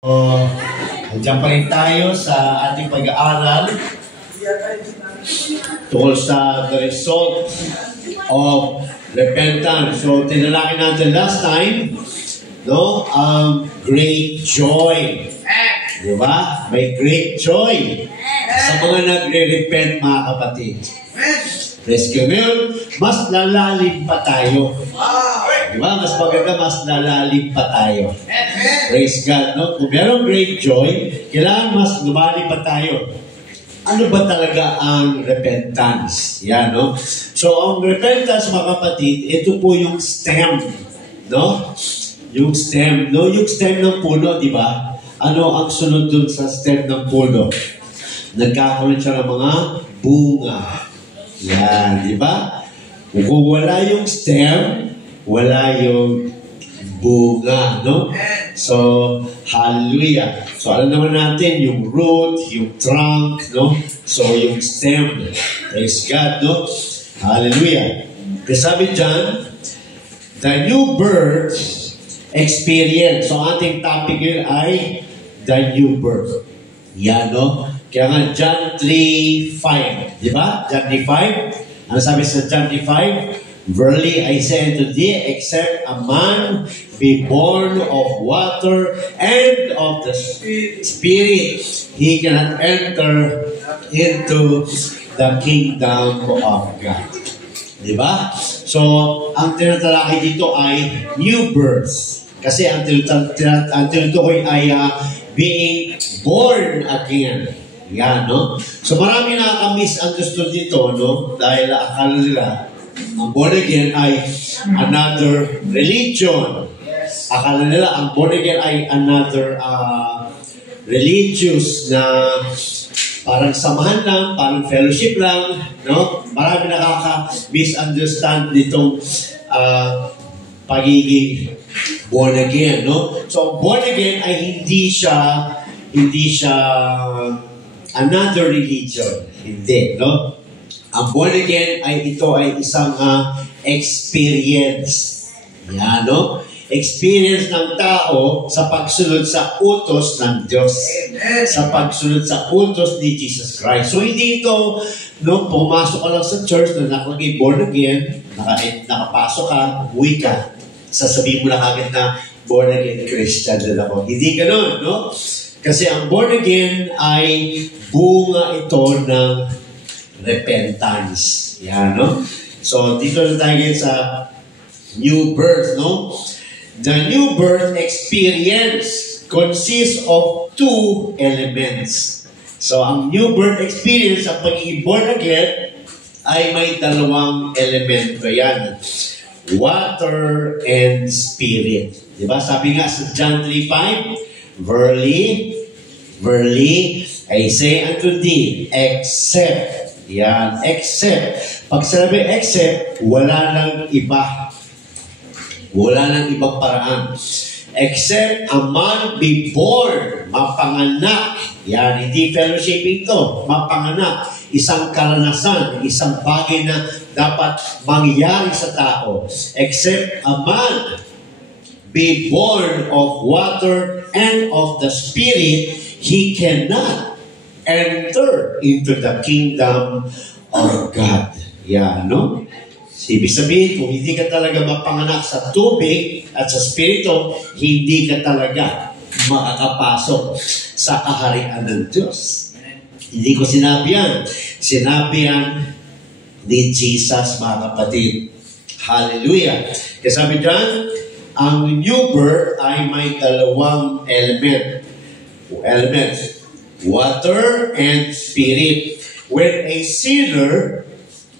Nandiyan pa rin tayo sa ating pag-aaral tungkol sa the result of repentance. So, tinalaki natin last time, no? Great joy. Diba? May great joy sa mga nagre-repent, mga kapatid. Praise God. Ngayon, mas lalalim pa tayo. Diba? Mas maganda, mas lalalim pa tayo. Praise God, no? Kung merong great joy, kailangan mas lumali pa tayo. Ano ba talaga ang repentance? Yan, no? So, ang repentance, mga kapatid, ito po yung stem, no? Yung stem, no? Yung stem ng puno, di ba? Ano ang sunod dun sa stem ng puno? Nagkakaroon siya ng mga bunga. Yan, di ba? Kung wala yung stem, wala yung bunga, no? So, hallelujah. So, alam naman natin yung root, yung trunk, no? So, yung stem. Praise God, no? Hallelujah. Kasi sabi dyan, the new birth experience. So, ating topic yun ay the new birth. Yan, no? Kaya nga, John 3:5. Di ba? John 3:5. Ano sabi sa John 3:5? Verily I say unto thee, except a man be born of water and of the Spirit, he cannot enter into the kingdom of God. Diba? So, ang tinatalakay dito ay new birth. Kasi ang tinutukoy ay being born again. Yan, no? So, marami nakaka-misunderstood dito, no? Dahil akala nila, ang born again ay another religion. Akala nila ang born again ay another religious na parang samahan lang, parang fellowship lang, no? Marami nakaka-misunderstand nitong pagiging born again, no? So, born again ay hindi siya another religion. Hindi, no? Ang born again ay ito ay isang experience. Yan, no? Experience ng tao sa pagsunod sa utos ng Diyos. Amen. Sa pagsunod sa utos ni Jesus Christ. So, hindi ito, no, pumasok ka lang sa church na nakalagay born again, nakapasok ka, uwi ka, sasabihin mo na agad na born again Christian din ako. Hindi ganun, no? Kasi ang born again ay bunga ito ng repentance. Yan, no? So, dito na tayo sa new birth, no? The new birth experience consists of two elements. So, ang new birth experience, ang pagiging born again, ay may dalawang elemento yan. Water and spirit. Diba? Sabi nga sa John 3:5, Verily, I say unto thee, except. Yan, except. Pag sinabi except, wala nang iba. Wala nang ibang paraan. Except a man be born, mapanganak. Yan, hindi fellowshipping to. Mapanganak. Isang karanasan, isang bagay na dapat mangyari sa tao. Except a man be born of water and of the Spirit, he cannot enter into the kingdom of God. Yan, no? Ibig sabihin, kung hindi ka talaga mapanganak sa tubig at sa spirito, hindi ka talaga makakapasok sa kaharian ng Diyos. Hindi ko sinabi yan. Sinabi yan ni Jesus, mga kapatid. Hallelujah. Kasi sabi dyan, ang new birth ay may dalawang elements. Water and spirit. When a sinner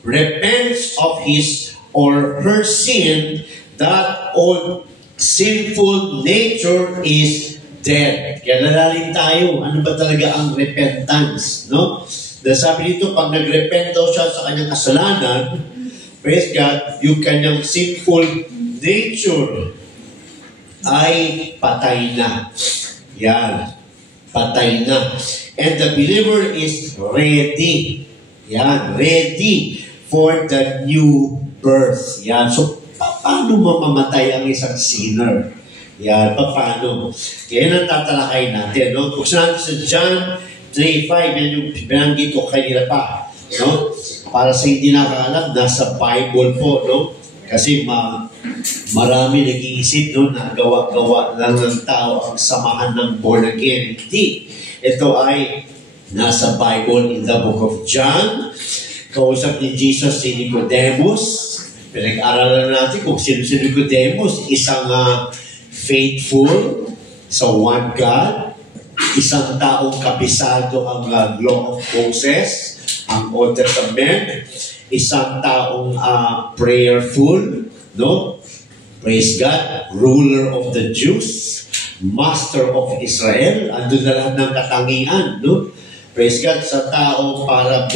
repents of his or her sin, that old sinful nature is dead. Kaya nalalim tayo, ano ba talaga ang repentance, no? Dahil sabi dito, pag nagrepent daw siya sa kanyang kasalanan, praise God, yung kanyang sinful nature ay patay na. Yan. Patay na. And the believer is ready. Yan, ready for the new birth. Yan. So, paano mamamatay ang isang sinner? Yan, paano? Kaya yan ang tatalakay natin. No? Buksan natin sa John 3:5, yan yung binanggit ko kanina pa. No? Para sa hindi nakaalam, nasa Bible po. No? Kasi marami nag-iisip no, na gawa-gawa lang ng tao ang samahan ng born again. Hindi. Ito ay nasa Bible in the book of John. Kausap ni Jesus si Nicodemus. Pinag-aralan natin kung sino si Nicodemus. Isang faithful sa one God. Isang taong kabisado ang law of Moses, ang Old Testament. Isang taong prayerful, no? Praise God. Ruler of the Jews. Master of Israel. Andun na lahat ng katangian, no? Praise God sa tao para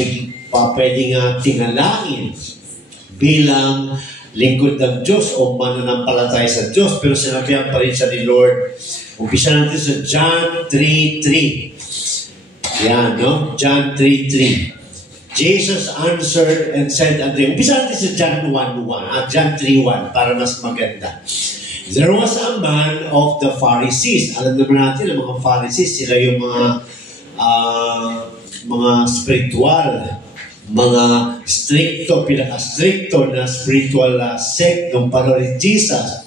pwedeng tingalain bilang lingkod ng Diyos o mananampalataya sa Diyos. Pero sinabihan pa rin siya ni Lord. Umpisa natin sa John 3:3. Yan, no? John 3:3. Jesus answered and said unto him. Umpisa natin sa John 1:1. John 3:1 para mas maganda. There was a man of the Pharisees. Alam naman natin ang mga Pharisees, sila yung mga spiritual, mga stricto, pinaka-stricto na spiritual sect ng panahon ni Jesus.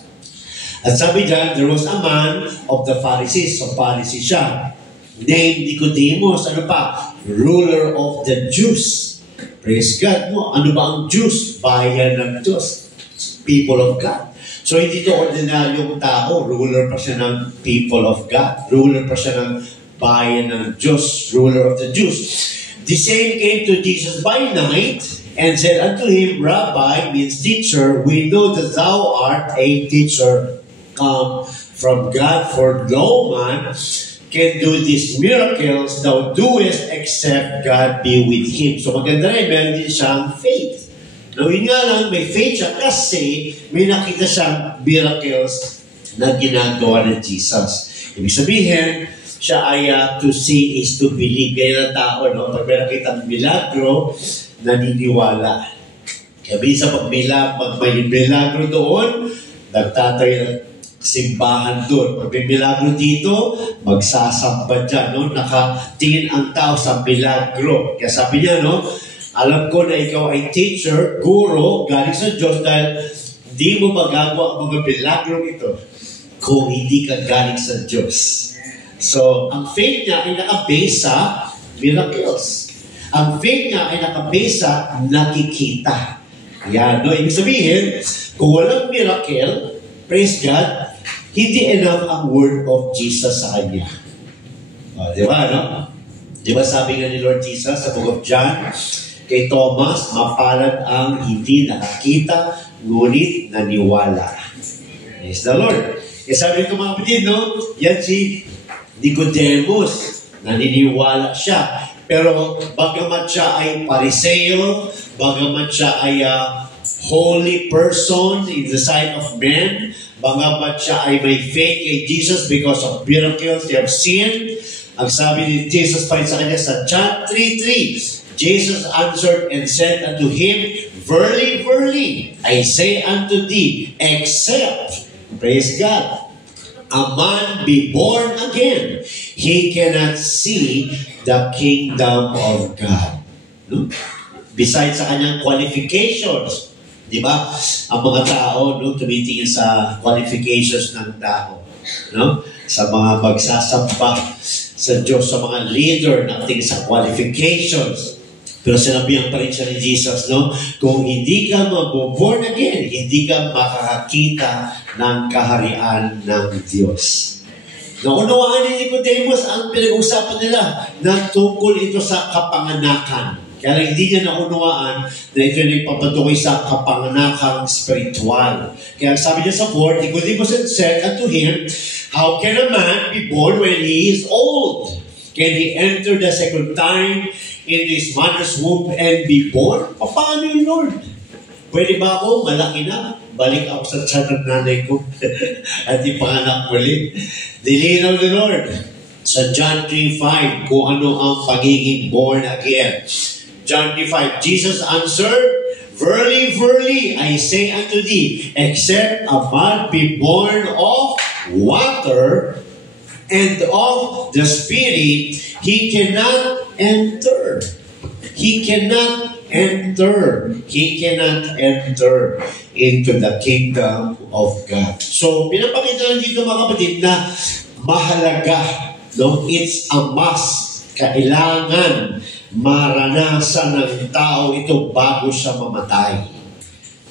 At sabi dyan, there was a man of the Pharisees. So Pharisee siya. Named Nicodemus. Ano pa? Ruler of the Jews. Praise God. No? Ano ba ang Jews? Bayan ng Diyos. People of God. So hindi ito ordinaryong tao. Ruler pa siya ng people of God. Ruler pa siya ng bayan ng Diyos. Ruler of the Jews. The same came to Jesus by night and said unto him, Rabbi, means teacher, we know that thou art a teacher come from God, for no man can do these miracles thou doest except God be with him. So maganda rin, meron din siyang faith. Now yun nga lang, may faith siya kasi may nakita siyang miracles na ginagawa ng Jesus. Ibig sabihin, siya ay to see is to believe. Kaya ng tao, no? Pag may nakita ng milagro, naniniwala. Kaya minsan pag may milagro doon, nagtatayo ng simbahan doon. Pag may milagro dito, magsasamba dyan. No? Nakatingin ang tao sa milagro. Kaya sabi niya, no? Alam ko na ikaw ay teacher, guro, galing sa Diyos dahil hindi mo magagawa ang mga milagro ito kung hindi ka galing sa Diyos. So, ang faith niya ay nakabase sa miracles. Ang faith niya ay nakabase sa nakikita. Yan, no? Ibig sabihin, kung walang miracle, praise God, hindi enough ang word of Jesus sa kanya. Di ba, no? Di ba sabi nga ni Lord Jesus sa book of John, kay Thomas, mapalad ang hindi nakakita, ngunit naniwala. Praise the Lord. Kaya sabi ko mga kapatid, no? Yan si Nicodemus, naniniwala siya. Pero bagamat siya ay Pariseo, bagamat siya ay holy person in the sight of men, bagamat siya ay may faith kay Jesus because of miracles they have seen, ang sabi ni Jesus pa sa kanya sa John 3:3, Jesus answered and said unto him, Verily, verily, I say unto thee, except, praise God, a man be born again, he cannot see the kingdom of God. No? Besides sa kanyang qualifications, di ba? Ang mga tao, no, tumitingin sa qualifications ng tao. No? Sa mga magsasamba sa Diyos, sa mga leader, nakatingin sa qualifications. Pero sinabihan pa rin siya ni Jesus, no? Kung hindi ka mag-born again, hindi ka makakakita ng kaharian ng Diyos. Naunawaan ni Nicodemus ang pinag-usapan nila na tungkol ito sa kapanganakan. Kaya lang hindi niya naunawaan na ito yung nagpapatukoy sa kapanganakang spiritual. Kaya sabi niya sa 4, Nicodemus said unto him, How can a man be born when he is old? Can he enter the second time in his mother's womb and be born? Paano yun, Lord? Pwede ba ako? Malaki na. Balik ako sa tiyan ng nanay ko at ipanganak muli. Dilinaw ni Lord sa John 3:5 kung ano ang pagiging born again. John 3:5, Jesus answered, Verily, verily, I say unto thee, except a man be born of water and of the Spirit, he cannot enter. He cannot enter. He cannot enter into the kingdom of God. So, pinapakita lang dito mga kapatid na mahalaga. No? It's a must. Kailangan maranasan ng tao ito bago siya mamatay.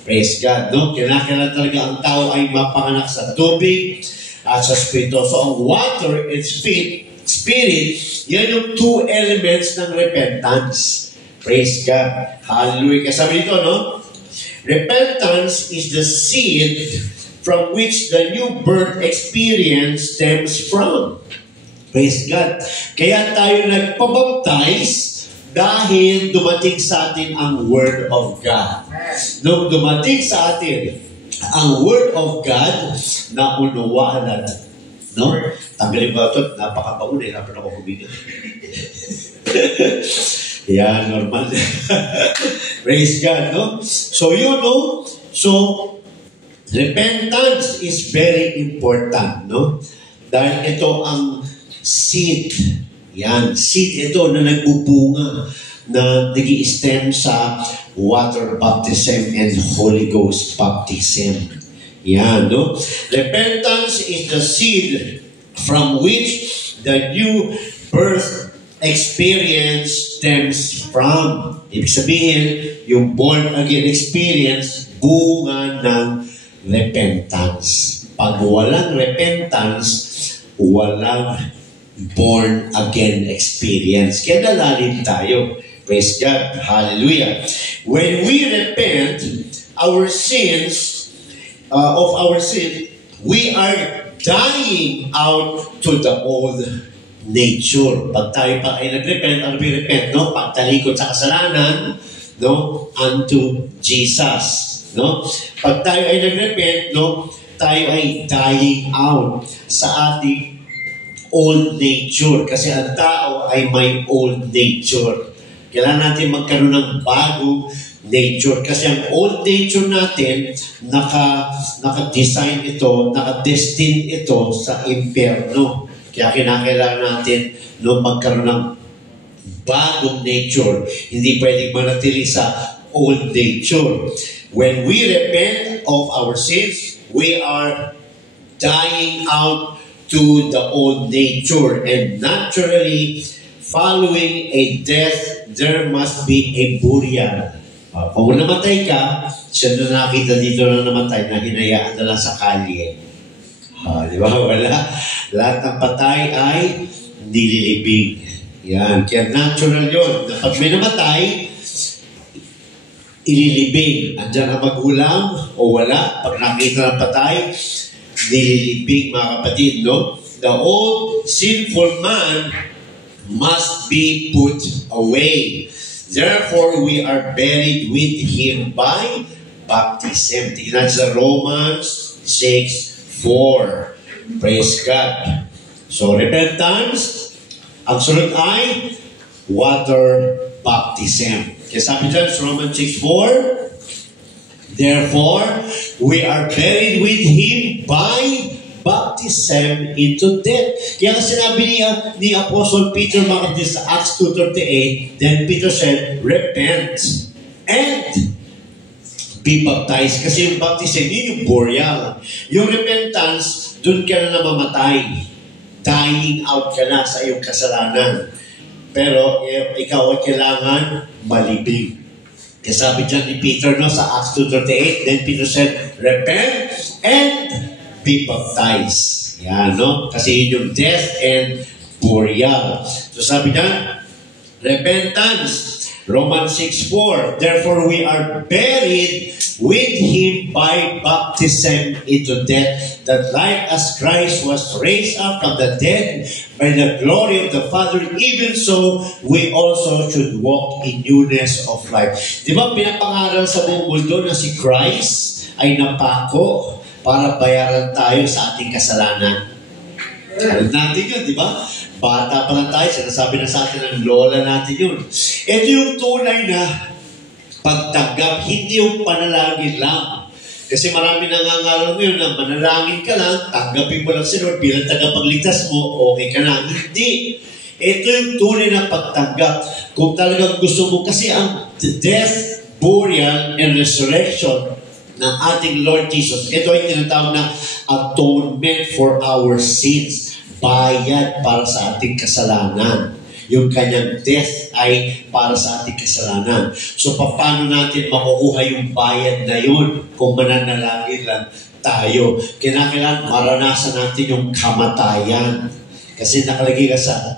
Praise God. No? Kailangan talaga ang tao ay mapanganak sa tubig at sa spirito. So, ang water and spirit, yan yung two elements ng repentance. Praise God. Hallelujah. Kasabi nito, no? Repentance is the seed from which the new birth experience stems from. Praise God. Kaya tayo nagpabaptize dahil dumating sa atin ang Word of God. Nung dumating sa atin ang Word of God, naunawaan natin. No? Tanggalin ba ito? Napakabaunay. Dapat ako kumigil. Yeah, normal. Praise God, no? So, you know, so, repentance is very important, no? Dahil ito ang seed. Yan, seed ito na nagbubunga, na nag-i-stem sa water baptism and Holy Ghost baptism. Yan, no? Repentance is the seed from which the new birth experience stems from. Ibig sabihin, yung born again experience, bunga ng repentance. Pag walang repentance, walang born again experience. Kaya nalalim tayo. Praise God. Hallelujah. When we repent our sins, of our sin, we are dying out to the old nature. Pag tayo pa ay nag-repent, ano repent, no? Pagtalikod sa kasalanan, no? Unto Jesus, no? Pag tayo ay nag-repent, no? Tayo ay dying out sa ating old nature. Kasi ang tao ay may old nature. Kailangan natin magkaroon ng bagong nature. Kasi ang old nature natin, naka-design ito, naka-destined ito sa impyerno. Kaya kinakailangan natin no, magkaroon ng bagong nature. Hindi pwedeng manatili sa old nature. When we repent of our sins, we are dying out to the old nature. And naturally, following a death, there must be a burial. Kung namatay ka, siya na nakita dito na namatay na hinayaan na lang sa kalye. Di ba? Wala. Lahat ng patay ay nililibing. Yan. Kaya natural yun. Na pag may namatay, ililibing. Andiyan ang magulang o wala. Pag nakita ng patay, nililibing, mga kapatid, no? The old sinful man must be put away. Therefore, we are buried with him by baptism. Tingnan sa Romans 6:4. Praise God. So, repentance, ang sunod ay water baptism. Kaya sabi dyan sa Romans 6:4, therefore, we are buried with him by baptism into death. Kaya sinabi ni Apostle Peter, mga sa Acts 2:38, then Peter said, repent and be baptized. Kasi yung baptism, yun yung burial. Yung repentance, dun ka na namamatay. Dying out ka na sa iyong kasalanan. Pero ikaw ay kailangan malibing. Kaya sabi dyan ni Peter no, sa Acts 2:38, then Peter said, repent and be baptized. Yan, no? Kasi yun yung death and burial. So sabi niya, repentance. Romans 6:4, therefore we are buried with him by baptism into death, that like as Christ was raised up from the dead by the glory of the Father, even so we also should walk in newness of life. Di ba pinapangaral sa buong mundo na si Christ ay napako para bayaran tayo sa ating kasalanan? Alam natin yun, di ba? Bata pa lang tayo, sinasabi na sa atin ng lola natin yun. Ito yung tunay na pagtanggap, hindi yung panalangin lang. Kasi marami nangangaral ngayon na manalangin ka lang, tanggapin mo lang si Lord bilang tagapagligtas mo, okay ka na. Hindi. Ito yung tunay na pagtanggap. Kung talagang gusto mo, kasi ang death, burial, and resurrection ng ating Lord Jesus, ito ay tinatawag na atonement for our sins. Bayad para sa ating kasalanan. Yung kanyang death ay para sa ating kasalanan. So, paano natin makukuha yung bayad na yun kung mananalangin lang tayo? Kinakailangan maranasan natin yung kamatayan. Kasi nakalagay ka sa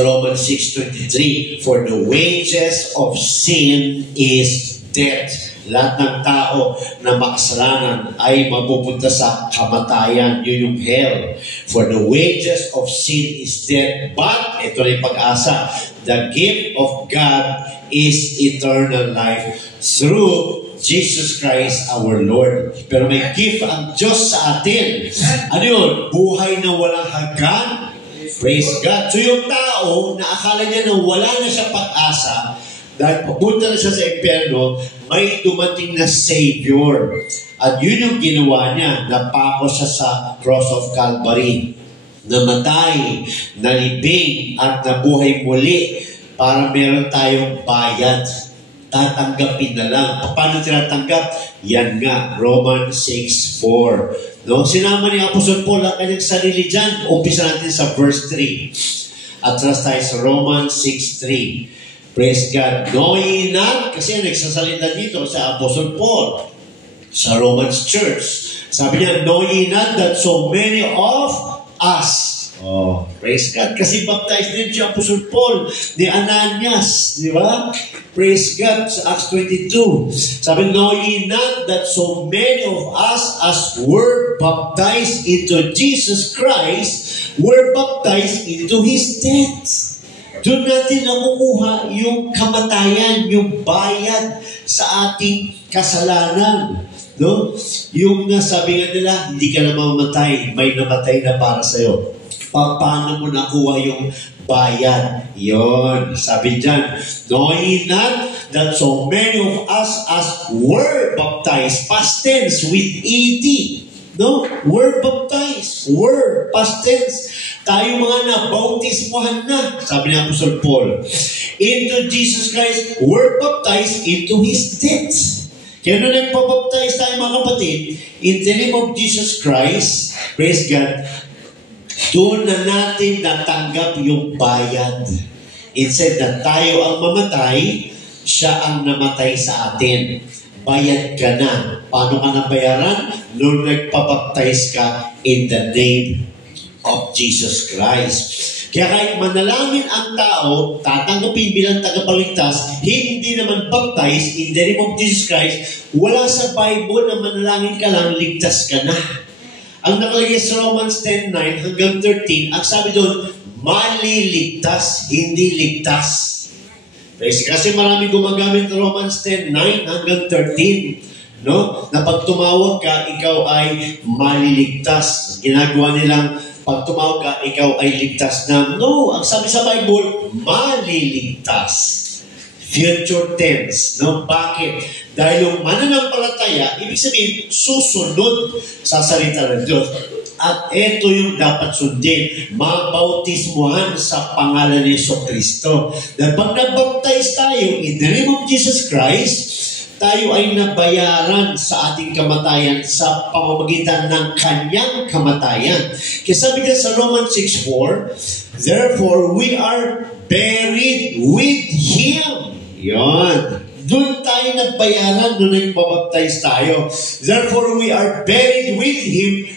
Romans 6:23, for the wages of sin is death. Lahat ng tao na makasalanan ay mapupunta sa kamatayan. Yun yung hell. For the wages of sin is death. But, ito na yung pag-asa, the gift of God is eternal life through Jesus Christ our Lord. Pero may gift ang Diyos sa atin. Ano yun? Buhay na walang hanggan. Praise God. So yung tao na akala niya na wala na siya pag-asa, dahil papunta na siya sa impyerno, may dumating na Savior. At yun yung ginawa niya. Napako siya sa cross of Calvary. Namatay, nalibing, at nabuhay muli para meron tayong bayad. Tatanggapin na lang. Paano tinatanggap? Yan nga, Romans 6:4. No? Sinama ni Apostol Paul ang kanyang sarili dyan. Umpisa natin sa verse 3. At trust tayo sa Romans 6:3. Praise God. Know ye not, kasi nagsasalita dito sa Apostle Paul, sa Romans Church. Sabi niya, know ye not that so many of us, praise God. Kasi baptized din si Apostle Paul, ni Ananias, di ba? Praise God, sa Acts 22. Sabi, know ye not that so many of us as were baptized into Jesus Christ, were baptized into His death. Doon natin nakukuha yung kamatayan, yung bayad sa ating kasalanan. No? Yung nasabi nga nila, hindi ka na mamatay, may namatay na para sa'yo. Paano mo nakuha yung bayad? Yon, sabi dyan, know ye not that so many of us as were baptized, past tense with ED, no? Were baptized, were, past tense. Tayo mga nabautismohan na, sabi ni Apostle Paul, into Jesus Christ, were baptized into His death. Kaya nung nagpabaptize tayo mga kapatid, in the name of Jesus Christ, praise God, doon na natin natanggap yung bayad. Instead na tayo ang mamatay, siya ang namatay sa atin. Bayad ka na. Paano ka nabayaran? Nung nagpabaptize ka in the name of Jesus Christ. Kaya kahit manalangin ang tao, tatanggapin bilang tagapagligtas, hindi naman baptized in the name of Jesus Christ, wala sa Bible na manalangin ka lang, ligtas ka na. Ang nakalagay sa Romans 10:9 hanggang 13, ang sabi doon, maliligtas, hindi ligtas. Kasi marami gumagamit ng Romans 10:9 hanggang 13. No? Na pag tumawag ka, ikaw ay maliligtas. Ginagawa nilang pag tumawag ka, ikaw ay ligtas na. No, ang sabi sa Bible, maliligtas. Future tense. No? Bakit? Dahil yung mananampalataya, ibig sabihin, susunod sa salita ng Diyos. At ito yung dapat sundin. Mabautismuhan sa pangalan ni Jesucristo. Dahil pag nabaptize tayo in the name of Jesus Christ, tayo ay nabayaran sa ating kamatayan sa pamamagitan ng kanyang kamatayan. Kaya sabi niya sa Romans 6:4, therefore we are buried with Him. Yon. Doon tayo nagbayaran, doon ay babaptize tayo. Therefore we are buried with Him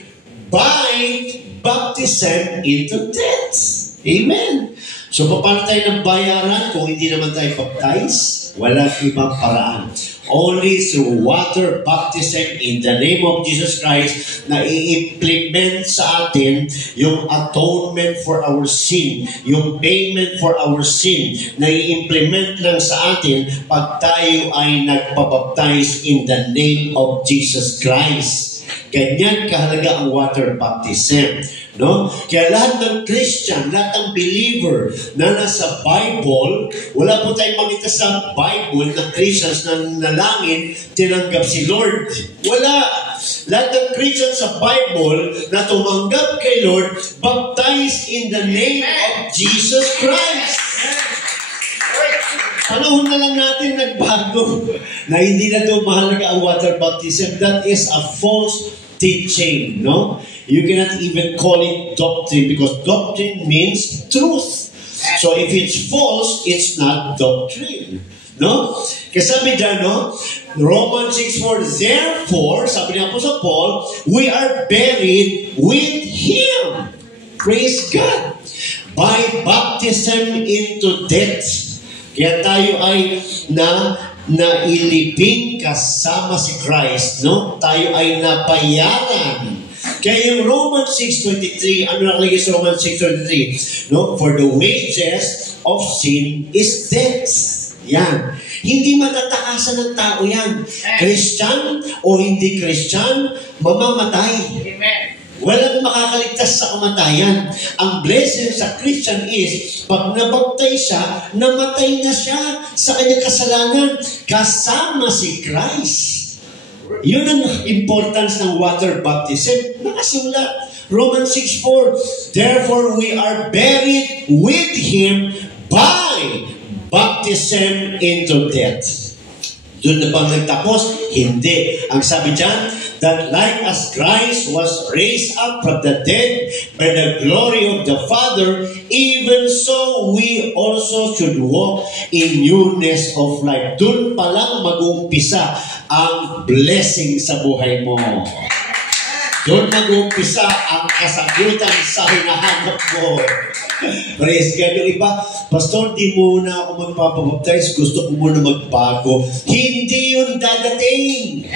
by baptism into death. Amen. So paano tayo nagbayaran kung hindi naman tayo baptize? Walang ibang paraan. Only through water baptism in the name of Jesus Christ na i-implement sa atin yung atonement for our sin, yung payment for our sin na i-implement lang sa atin pag tayo ay nagpabaptize in the name of Jesus Christ. Ganyan kahalaga ang water baptism. No? Kaya lahat ng Christian, lahat ng believer na nasa Bible, wala po tayong makita sa Bible na Christians na nanalangin, tinanggap si Lord. Wala. Lahat ng Christian sa Bible na tumanggap kay Lord, baptized in the name of Jesus Christ. Panahon na lang natin nagbago na hindi na doon mahalaga ang water baptism. That is a false teaching, no? You cannot even call it doctrine because doctrine means truth. So if it's false, it's not doctrine. No? Kasi sabi dyan, no? Romans 6:4, therefore, sabi ni Apostle Paul, we are buried with Him. Praise God. By baptism into death. Kaya tayo ay nailibing kasama si Christ, no? Tayo ay nabayaran. Kaya yung Romans 6:23, ano nakalagay sa Romans 6:23? No? For the wages of sin is death. Yan. Hindi matatakasan ng tao yan. Christian o hindi Christian, mamamatay. Amen. Walang makakaligtas sa kamatayan. Ang blessing sa Christian is, pag nabaptay siya, namatay na siya sa kanyang kasalanan kasama si Christ. Yun ang importance ng water baptism. Nakasulat. Romans 6:4, therefore we are buried with Him by baptism into death. Doon na bang nagtapos? Hindi. Ang sabi dyan, that like as Christ was raised up from the dead by the glory of the Father, even so we also should walk in newness of life. Doon pa lang mag-uumpisa ang blessing sa buhay mo. Doon mag-uumpisa ang kasagutan sa hinahanap mo. Praise God. Yung iba, Pastor, di muna ako magpapabaptize. Gusto ko muna magbago. Hindi yun dadating.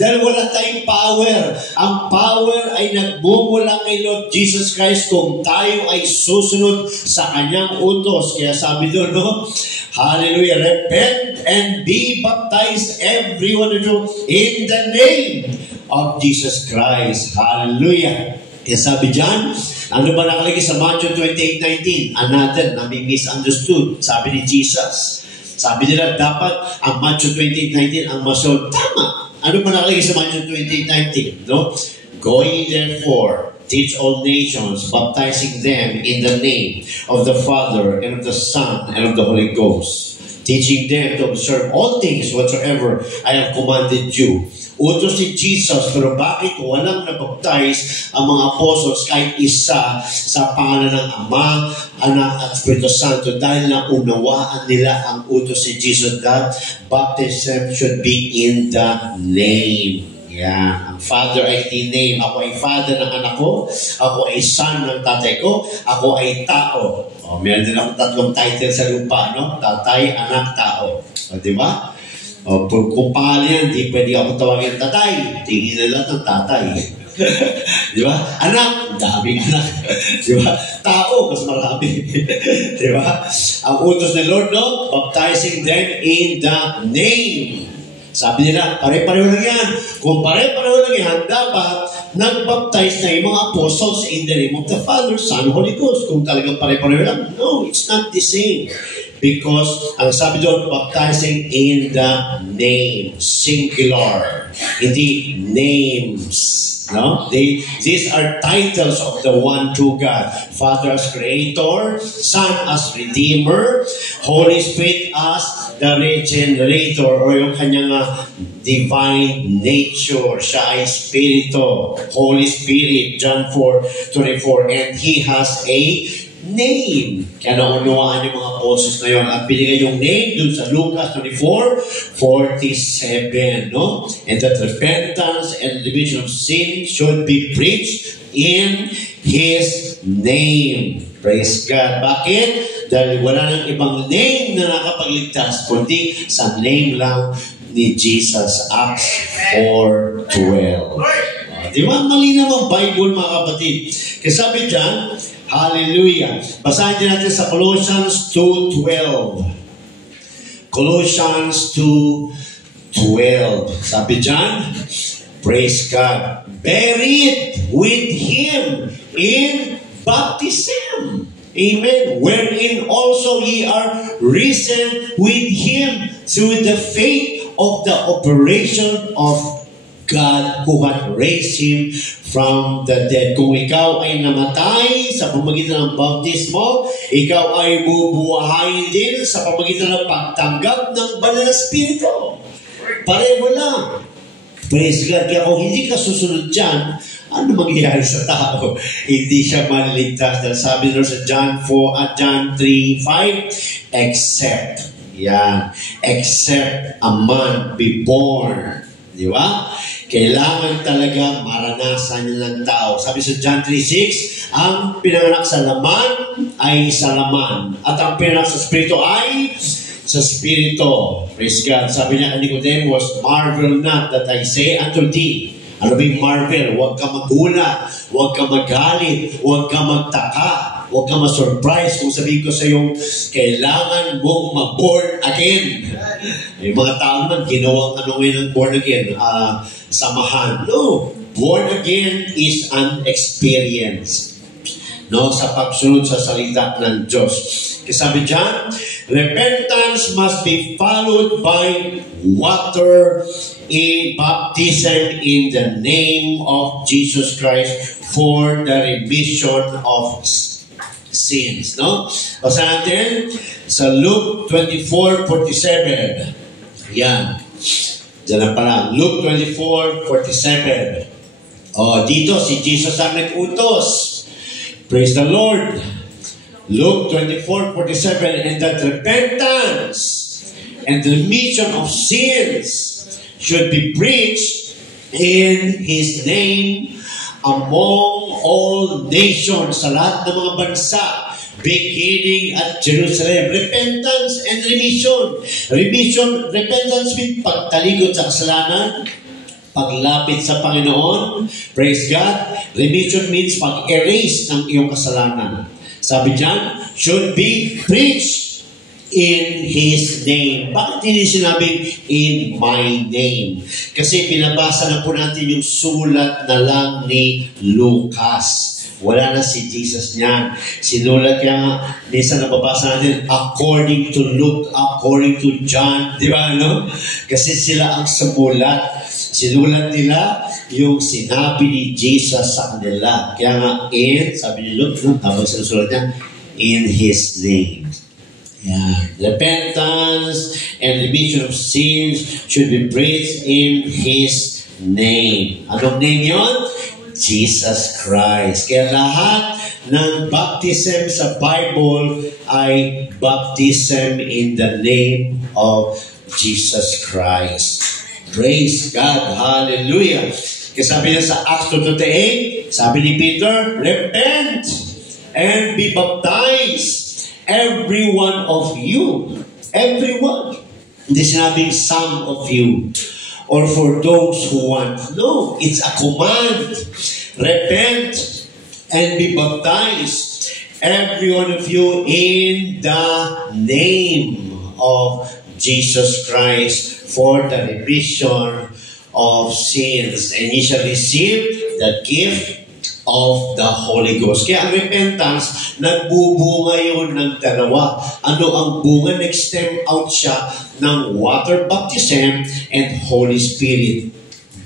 Dahil wala tayong power. Ang power ay nagmumula kay Lord Jesus Christ kung tayo ay susunod sa kanyang utos. Kaya sabi doon, no? Hallelujah. Repent and be baptized, every one of you, in the name of Jesus Christ. Hallelujah. Kaya sabi dyan, ano ba nakalagay sa Matthew 28:19? Another na may misunderstood. Sabi ni Jesus. Sabi nila, dapat ang Matthew 28:19 ang masunod. Tama. Ano ba nakalagay sa Matthew 28:19? No? Go ye therefore, teach all nations, baptizing them in the name of the Father and of the Son and of the Holy Ghost, teaching them to observe all things whatsoever I have commanded you. Utos si Jesus, pero bakit walang nabaptize ang mga apostles kahit isa sa pangalan ng Ama, Anak at Espiritu Santo dahil naunawaan nila ang utos si Jesus that baptism should be in the name. Yeah. Ang Father ay tiname. Ako ay Father ng anak ko. Ako ay Son ng tatay ko. Ako ay tao. O, meron din ako tatlong title sa lupa, no? Tatay, anak, tao. O, di ba? O, kung pangalan yan, di pwede ako tawagin tatay. Tingin na lang ng tatay. Di ba? Anak, daming anak. Di ba? Tao, mas marami. Di ba? Ang utos ng Lord, no? Baptizing them in the name. Sabi nila, pare-pareho lang yan. Kung pare-pareho lang yan, dapat nag-baptize na yung mga apostles in the name of the Father, Son, Holy Ghost. Kung talagang pare-pareho lang, no, it's not the same. Because, ang sabi doon, baptizing in the name, singular. Hindi names. No? These are titles of the one true God. Father as Creator, Son as Redeemer, Holy Spirit as the Regenerator, o yung kanyang divine nature. Siya ay Spirito, Holy Spirit, John 4:24, and He has a name. Kaya naunawaan yung mga apostles na yun at binigay yung name dun sa Lucas 24:47, no? And that repentance and remission of sin should be preached in His name. Praise God. Bakit? Dahil wala nang ibang name na nakapagligtas kundi sa name lang ni Jesus. Acts 4:12. Di ba? Malinaw ang Bible, mga kapatid. Kasi sabi dyan, hallelujah. Basahin natin sa Colossians 2:12. Colossians 2:12. Sabi dyan, Praise God. Buried with Him in baptism. Amen. Wherein also ye are risen with Him through the faith of the operation of God who had raised Him from the dead. Kung ikaw ay namatay sa pamamagitan ng baptismo, ikaw ay bubuhayin din sa pamamagitan ng pagtanggap ng Banal na Espiritu. Pareho lang. Praise God. Kaya kung hindi ka susunod dyan, ano mangyayari sa tao? Hindi siya maliligtas. Dahil sabi nyo sa John 3:5, except. Yan. Except a man be born. Di ba? Kailangan talaga maranasan niya ng tao. Sabi sa John 3:6, ang pinanganak sa laman ay sa laman. At ang pinanganak sa Espiritu ay sa Espiritu. Praise God. Sabi niya, Nicodemus, marvel not that I say unto thee. Ano ba yung marvel? Huwag ka magulat, huwag ka magalit, huwag ka magtaka, huwag ka ma-surprise kung sabihin ko sa iyo, kailangan mong ma-born again. Yung mga tao naman, ginawang ano ngayon ng born again, samahan. No, born again is an experience. No, sa pagsunod sa salita ng Diyos. Kasi sabi dyan, repentance must be followed by water in baptism in the name of Jesus Christ for the remission of sins. No? Basta natin sa Luke 24:47. Yan. Diyan na pala. Luke 24:47. Dito si Jesus ang nag-utos. Praise the Lord. Luke 24:47, and that repentance and the remission of sins should be preached in His name among all nations, sa lahat ng mga bansa, beginning at Jerusalem. Repentance and remission. Repentance means pagtalikod sa kasalanan, paglapit sa Panginoon. Praise God. Remission means pag-erase ng iyong kasalanan. Sabi dyan, should be preached in His name. Bakit hindi sinabing in my name? Kasi pinabasa na po natin yung sulat na lang ni Lucas. Wala na si Jesus niyan. Sinulat kaya nga, minsan nababasa natin, according to Luke, according to John. Di ba, no? Kasi sila ang sumulat. Sinulat nila yung sinabi ni Jesus sa kanila. Kaya nga, sabi ni Luke, no? Tapos sinusulat niya, in His name. Yeah. Repentance and remission of sins should be preached in His name. Anong name yun? Jesus Christ. Kaya lahat ng baptism sa Bible ay baptism in the name of Jesus Christ. Praise God. Hallelujah. Kaya sabi niya sa Acts 2:28, sabi ni Peter, repent and be baptized, every one of you. Everyone. Hindi sinabing some of you. Or for those who want. No, it's a command. Repent and be baptized, every one of you, in the name of Jesus Christ for the remission of sins. And ye shall receive the gift of the Holy Ghost. Kaya ang repentance, nagbubunga yun ng dalawa. Ano ang bunga? Nag-stem out siya ng water baptism and Holy Spirit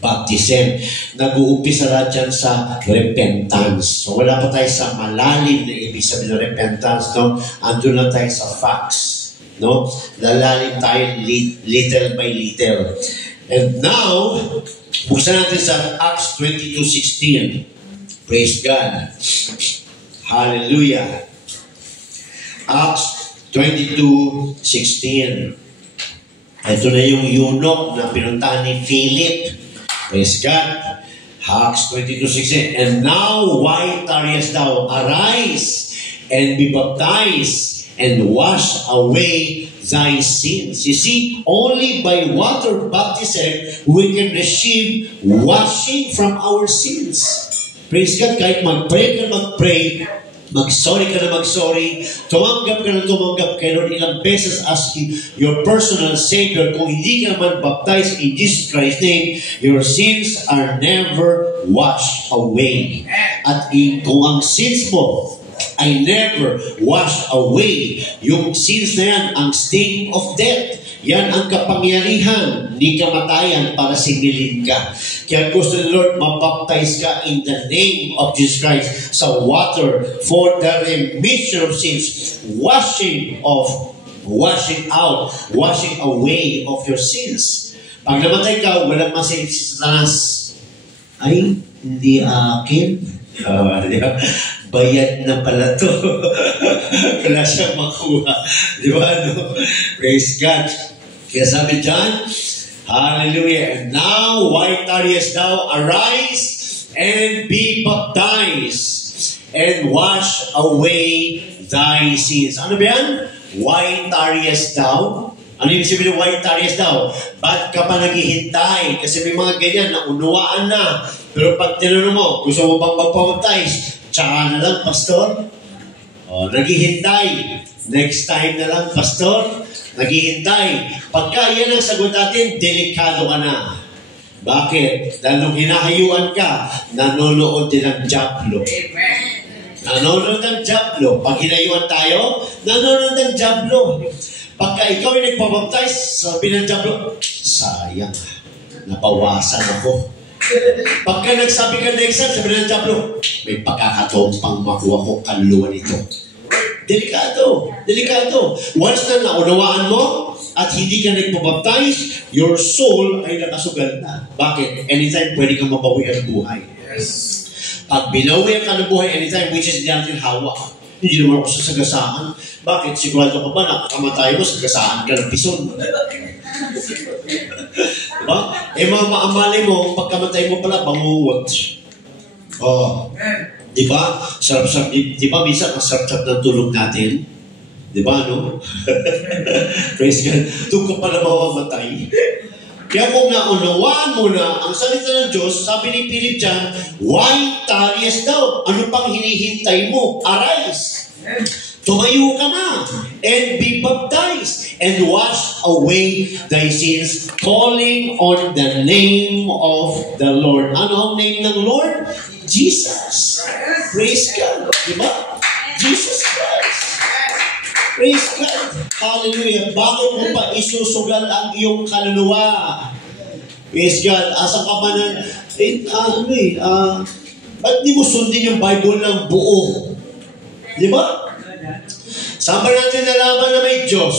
baptism. Nag-uumpisa lahat yan sa repentance. So wala pa tayo sa malalim na ibig sabihin ng repentance, no? Andun lang tayo sa facts, no? Lalalim tayo little by little. And now, buksan natin sa Acts 22:16. Praise God. Hallelujah. Acts 22:16. Ito na yung eunuch na pinuntahan ni Philip. Praise God. Acts 22:16. And now, why tarriest thou? Arise and be baptized and wash away thy sins. You see, only by water baptism we can receive washing from our sins. Praise God. Kahit mag-pray ka mag-pray, Mag-sorry ka na mag-sorry. Tumanggap ka na tumanggap kay Lord ilang beses as your personal Savior. Kung hindi ka naman baptized in Jesus Christ's name, your sins are never washed away. At kung ang sins mo ay never washed away, yung sins na yan, ang sting of death. Yan ang kapangyarihan ni kamatayan para singilin ka. Kaya gusto ni Lord, mabaptize ka in the name of Jesus Christ sa water for the remission of sins, washing out, washing away of your sins. Pag namatay ka, walang masilip si Satanas. Ay, hindi akin. Bayad na pala to. Wala siyang makuha. Di ba? No? Praise God. Kaya sabi dyan, hallelujah. And now, why tarriest thou? Arise and be baptized and wash away thy sins. Ano ba yan? Why tarriest thou? Ano yung sabihin ng why tarriest thou? Ba't ka pa naghihintay? Kasi may mga ganyan na unawaan na. Pero pag tinanong mo, gusto mo bang magpapabaptize? Tsaka na lang, pastor. O, naghihintay. Next time na lang, pastor. Naghihintay. Pagka yan ang sagot natin, delikado ka na. Bakit? Dahil nung hinahayuan ka, nanonood din ng Diablo. Nanonood ng Diablo. Pag hinayuan tayo, nanonood ng Diablo. Pagka ikaw ay nagpabaptize, sabi ng Diablo, sayang, napawasan ako. Pagka nagsabi ka next time, sabi ng Diablo, may pagkakataon pang makuha ko kaluluwa nito. Delikado. Delikado. Once na naunawaan mo at hindi ka nagpabaptize, your soul ay nakasugal na. Bakit? Anytime pwede kang mabawi ang buhay. Yes. Pag binawi ka ng buhay anytime, which is natin hawak. Hindi naman ako sasagasaan. Bakit? Sigurado ka ba na kamatay mo, sagasaan ka ng pison. Diba? Maamalay mo, pagkamatay mo pala, bangungot. Oh. Diba? Sarap-sarap. Diba minsan, ang sarap-sarap ng tulog natin? Diba, no? Praise God. Doon ka pala mamamatay. Kaya kung naunawaan mo na ang salita ng Diyos, sabi ni Philip dyan, why tarriest thou? Ano pang hinihintay mo? Arise. Tumayo ka na and be baptized and wash away thy sins, calling on the name of the Lord. Ano ang name ng Lord? Jesus. Praise God. Diba? Jesus Christ. Praise God. Hallelujah. Bakit mo pa isusugal ang iyong kaluluwa? Praise God. Asa ka ba na, ba't di mo sundin yung Bible ng buo? Diba? Saan ba natin nalaman na may Diyos?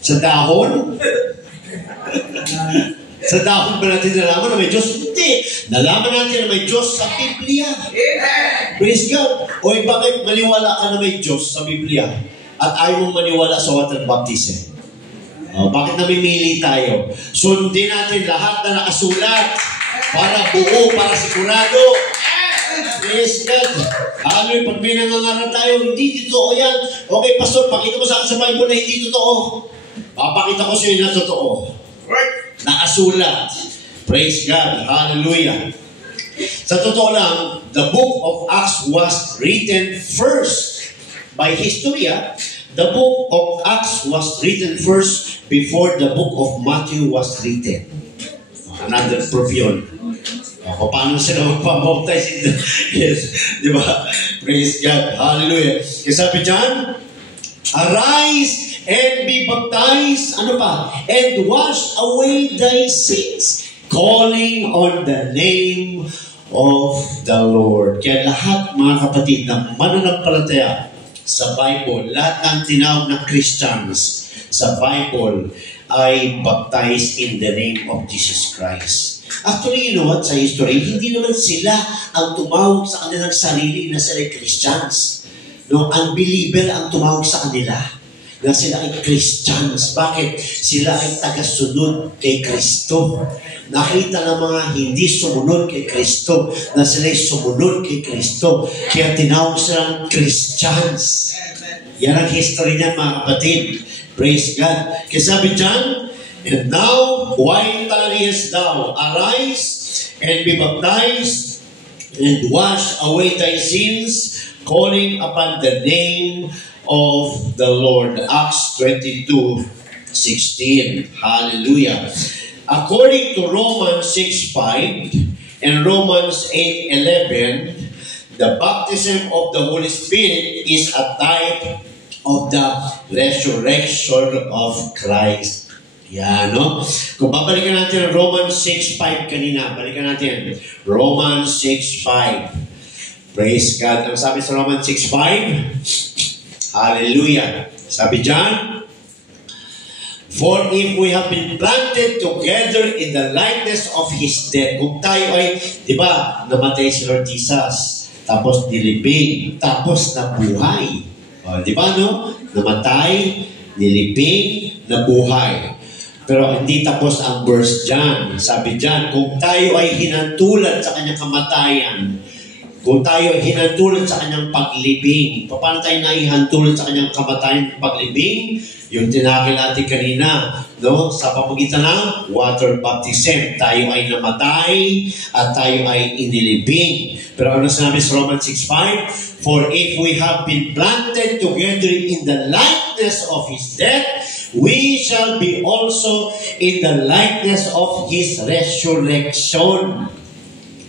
Sa dahon? Sa dahon ba natin nalaman na may Diyos? Hindi. Nalaman natin na may Diyos sa Biblia. Praise God. O bakit maniwala ka na may Diyos sa Biblia at ayaw mong maniwala sa water baptism? Bakit namimili tayo? Sundin natin lahat na nakasulat para buo, para sigurado. Praise God. Hallelujah. Pag may nangangaral tayo, hindi totoo yan. Okay, pastor, pakita mo sa akin sa Bible na hindi totoo. Papakita ko sa inyo na totoo. Nakasulat. Praise God. Hallelujah. Sa totoo lang, the book of Acts was written first by history. The book of Acts was written first before the book of Matthew was written. Another proof yun. Paano sila magpapabaptize? Yes. Di ba? Praise God. Hallelujah. Kaya sabi dyan, arise and be baptized, ano pa? And wash away thy sins, calling on the name of the Lord. Kaya lahat, mga kapatid, na mananampalataya sa Bible, lahat ng tinawag na Christians sa Bible ay baptized in the name of Jesus Christ. Actually, you know what, sa history, hindi naman sila ang tumawag sa kanilang sarili na sila ay Christians. No, unbeliever ang tumawag sa kanila na sila ay Christians. Bakit? Sila ay tagasunod kay Kristo. Nakita ng mga hindi sumunod kay Kristo na sila ay sumunod kay Kristo. Kaya tinawag silang Christians. Yan ang history niyan, mga kapatid. Praise God. Kaya sabi dyan, and now, why tarriest thou? Arise and be baptized and wash away thy sins, calling upon the name of the Lord. Acts 22:16. Hallelujah. According to Romans 6:5 and Romans 8:11, the baptism of the Holy Spirit is a type of the resurrection of Christ. Yan, no? Kung babalikan natin ang Romans 6:5 kanina, balikan natin. Romans 6:5. Praise God. Ang sabi sa Romans 6:5, hallelujah. Sabi dyan, for if we have been planted together in the likeness of His death. Kung tayo ay, di ba, namatay si Lord Jesus, tapos nilibing, tapos nabuhay. O, di ba, no? Namatay, nilibing, nabuhay. Pero hindi tapos ang verse dyan. Sabi dyan, kung tayo ay hinantulad sa kanyang kamatayan, kung tayo hinantulad sa kanyang paglibing, paano tayo naihantulad sa kanyang kamatayan paglibing? Yung tinakil natin kanina, no? Sa pamagitan ng water baptism, tayo ay namatay at tayo ay inilibing. Pero ano sinabi sa Romans 6:5? For if we have been planted together in the likeness of His death, we shall be also in the likeness of His resurrection.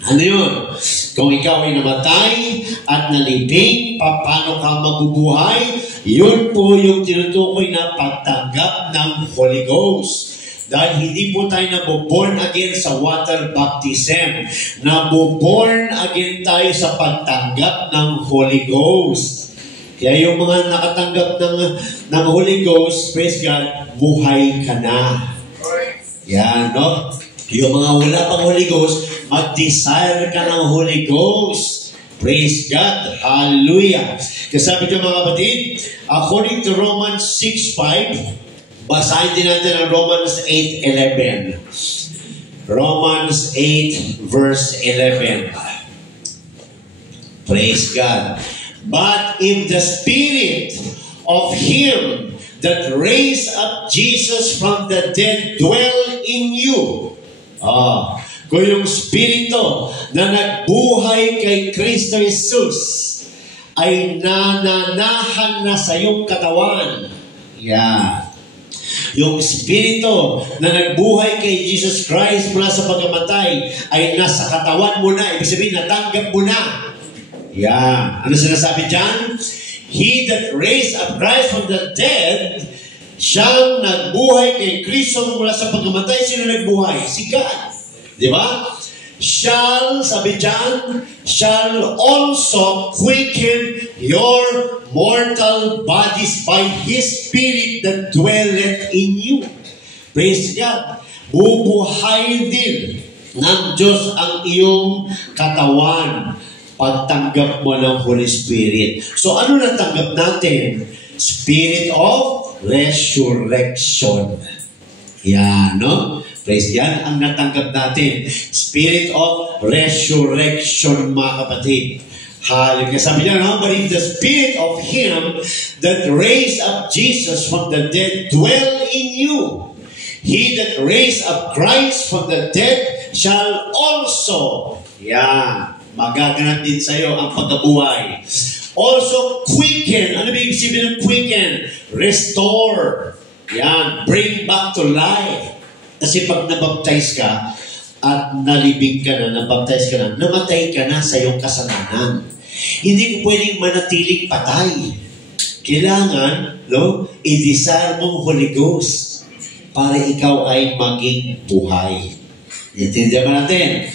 Ano yun? Kung ikaw ay namatay at nalibing, paano ka mabubuhay? Yun po yung tinutukoy na pagtanggap ng Holy Ghost. Dahil hindi po tayo nabuborn again sa water baptism. Nabuborn again tayo sa pagtanggap ng Holy Ghost. Kaya yung mga nakatanggap ng Holy Ghost, praise God, buhay ka na. Yan, no? Yung mga wala pang Holy Ghost, mag-desire ka ng Holy Ghost. Praise God. Hallelujah. Kasi sabi ko mga kapatid, according to Romans 6:5, basahin din natin ang Romans 8:11. Romans 8 verse 11. Praise God. But if the Spirit of Him that raised up Jesus from the dead dwell in you, kung yung Espiritu na nagbuhay kay Kristo Jesus ay nananahan na sa iyong katawan. Yeah. Yung Espiritu na nagbuhay kay Jesus Christ mula sa pagkamatay ay nasa katawan mo na. Ibig sabihin, natanggap mo na. Yeah. Ano sinasabi dyan? He that raised up Christ from the dead, siyang nagbuhay kay Kristo mula sa pagkamatay. Sino nagbuhay? Si God. Di ba? Shall, sabi dyan, shall also quicken your mortal bodies by His Spirit that dwelleth in you. Praise God. Bubuhay din ng Diyos ang iyong katawan pagtanggap mo ng Holy Spirit. So ano natanggap natin? Spirit of resurrection. Yan, no? Praise God, ang natanggap natin. Spirit of resurrection, mga kapatid. Hallelujah. Sabi niya, no? But if the Spirit of Him that raised up Jesus from the dead dwell in you, He that raised up Christ from the dead shall also, magaganap din sa iyo ang pagkabuhay. Also quicken. Ano ibig sabihin ng quicken? Restore. Yan. Bring back to life. Kasi pag nabaptize ka at nalibing ka na, nabaptize ka na, namatay ka na sa iyong kasalanan. Hindi mo pwedeng manatiling patay. Kailangan, i-desire mong Holy Ghost para ikaw ay maging buhay. Intindihan ba natin?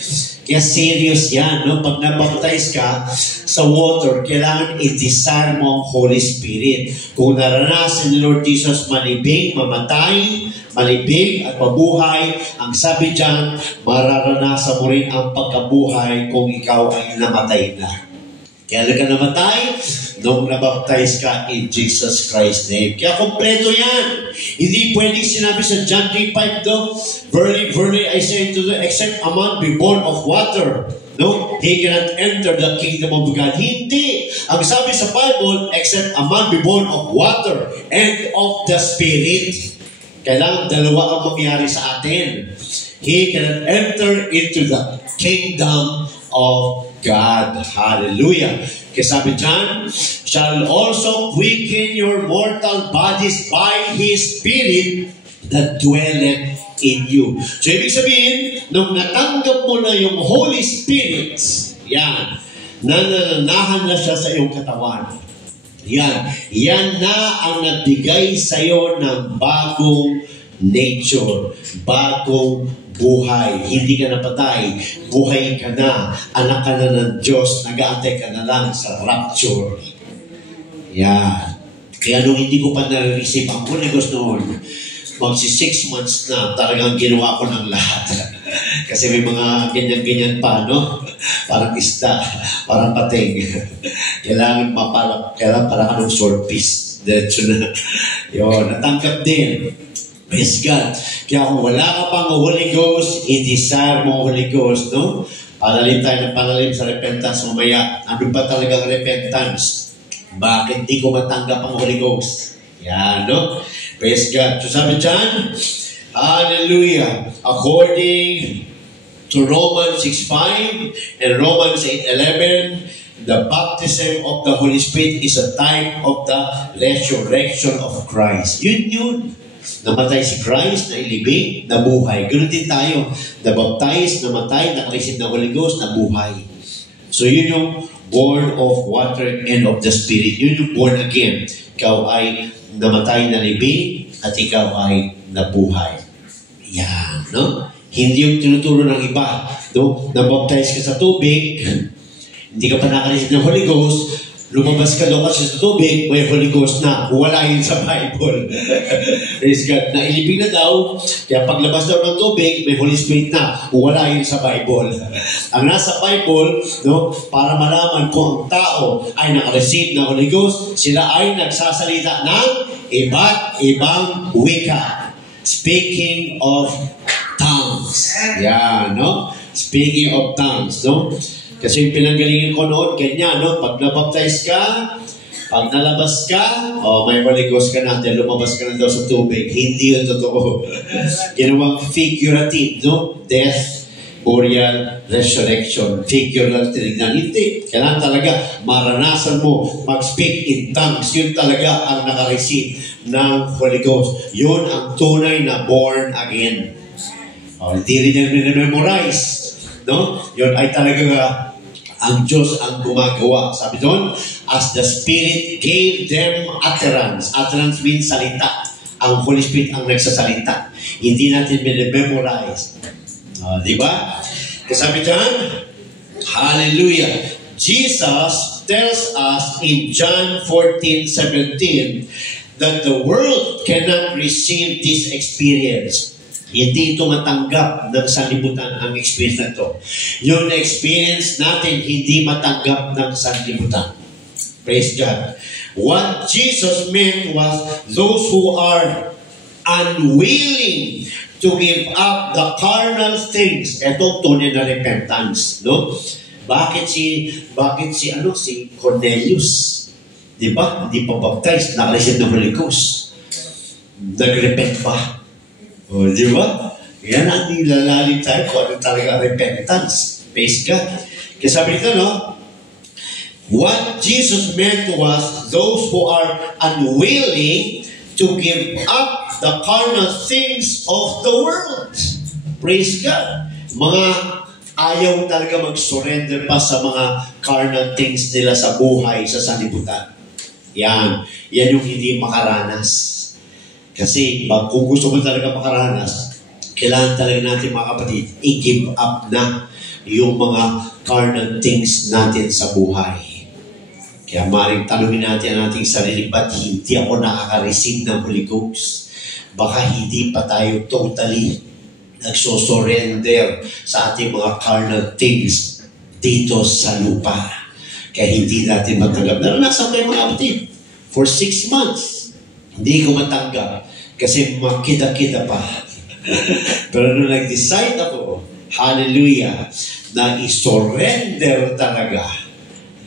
Kaya serious yan, no? Pag nabaptize ka sa water, kailangan i-desire mo ang Holy Spirit. Kung naranasan ni Lord Jesus malibing, mamatay, malibing at mabuhay, ang sabi dyan, mararanasan mo rin ang pagkabuhay kung ikaw ay namatay na. Kailan ka namatay? Nung nabaptize ka in Jesus Christ's name. Kaya kompleto yan. Hindi pwedeng sinabi sa John 3:5 do, Verily, verily, I say to you, except a man be born of water, he cannot enter the kingdom of God. Hindi. Ang sabi sa Bible, except a man be born of water and of the Spirit. Kailangan dalawa ang mangyari sa atin. He cannot enter into the kingdom of God. Hallelujah. Kaya sabi dyan, shall also quicken your mortal bodies by His Spirit that dwelleth in you. So, ibig sabihin, nung natanggap mo na yung Holy Spirit, yan, nananahan na siya sa iyong katawan. Yan na ang nagbigay sa iyo ng bagong nature, bagong buhay. Hindi ka napatay, buhay ka na, anak ka na ng Diyos, nag-aantay ka na lang sa rapture. Yan. Kaya nung hindi ko pa na-receive ang Holy Ghost noon, magsi 6 months na, talagang ginawa ko ng lahat. Kasi may mga ganyan-ganyan pa, no? Parang isda, parang pating. Kailangan para ka ng sword piece. Diretso na. Yun, natanggap din. Praise God. Kaya kung wala ka pang Holy Ghost, i-desire mo Holy Ghost, no? Palalim tayo ng palalim sa repentance mamaya. Ano ba talagang repentance? Bakit di ko matanggap ang Holy Ghost? Yan, no? Praise God. So sabi dyan, hallelujah. According to Romans 6:5 and Romans 8:11, the baptism of the Holy Spirit is a type of the resurrection of Christ. Yun. Namatay si Christ, nailibing, nabuhay. Ganun din tayo. Nabaptize, namatay, nakareceive ng Holy Ghost, nabuhay. So yun yung born of water and of the Spirit. Yun yung born again. Ikaw ay namatay na libing at ikaw ay nabuhay. Yan, no? Hindi yung tinuturo ng iba, no? Nabaptize ka sa tubig, hindi ka pa nakareceive ng Holy Ghost, lumabas ka doon kasi sa tubig, may Holy Ghost na. Wala yun sa Bible. Praise God. Nailibing na daw, kaya paglabas daw ng tubig, may Holy Spirit na. Wala yun sa Bible. Ang nasa Bible, no, para malaman kung ang tao ay nakareceive ng Holy Ghost, sila ay nagsasalita ng iba't ibang wika. Speaking of tongues. Yeah, no? Speaking of tongues, no? Kasi yung pinanggalingin ko noon, ganyan, no? Pag nabaptize ka, pag nalabas ka, may Holy Ghost ka na, dahil lumabas ka na daw sa tubig. Hindi yun totoo. Ginawang figurative, no? Death, burial, resurrection. Figure lang tinignan. Hindi. Kailangan talaga maranasan mo mag-speak in tongues. Yun talaga ang nakareceive ng Holy Ghost. Yun ang tunay na born again. Hindi rin yung memorize. No? Yun ay talaga ang Diyos ang gumagawa. Sabi doon, as the Spirit gave them utterance. Utterance means salita. Ang Holy Spirit ang nagsasalita. Hindi natin memorize. Di ba? Sabi dyan, hallelujah. Jesus tells us in John 14:17 that the world cannot receive this experience. Hindi ito matanggap ng sanlibutan ang experience na ito. Yung experience natin, hindi matanggap ng sanlibutan. Praise God. What Jesus meant was those who are unwilling to give up the carnal things. Ito tunay na repentance, no? Bakit si Cornelius, di ba? Hindi pa baptized, nakareceive ng Holy Ghost. Nag-repent pa. Di ba? Yan ang nilalalim tayo kung ano talaga repentance. Praise God. Kaya sabi nito, no? What Jesus meant was those who are unwilling to give up the carnal things of the world. Praise God. Mga ayaw talaga mag-surrender pa sa mga carnal things nila sa buhay, sa sanlibutan. Yan yung hindi makaranas. Kasi kung gusto mo talaga makaranas, kailangan talaga natin mga kapatid, i-give up na yung mga carnal things natin sa buhay. Kaya maring tanungin natin ang ating sarili, ba't hindi ako nakaka-receive ng Holy Ghost? Baka hindi pa tayo totally nagsosurrender sa ating mga carnal things dito sa lupa. Kaya hindi natin matanggap. Naranasan kayo mga kapatid, for 6 months, hindi ko matanggap kasi makita-kita pa. Pero nung nag-decide ako, hallelujah, na i-surrender talaga,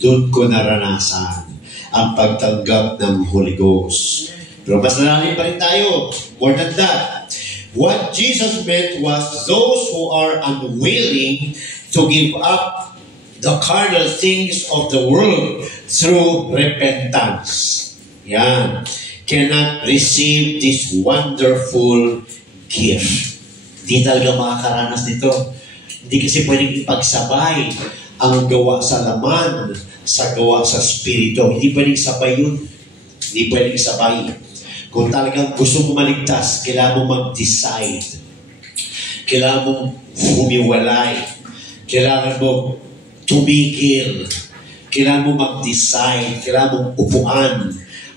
doon ko naranasan ang pagtanggap ng Holy Ghost. Pero mas nalalim pa rin tayo. More than that, what Jesus meant was those who are unwilling to give up the carnal things of the world through repentance. Yan. Cannot receive this wonderful gift. Hindi talaga makakaranas nito. Hindi kasi pwedeng ipagsabay ang gawa sa laman sa gawa sa spirito. Hindi pwedeng sabay yun. Hindi pwedeng sabay. Kung talagang gusto mo maligtas, kailangan mo mag-decide. Kailangan mo humiwalay. Kailangan mo tumigil. Kailangan mo mag-decide. Kailangan mo upuan.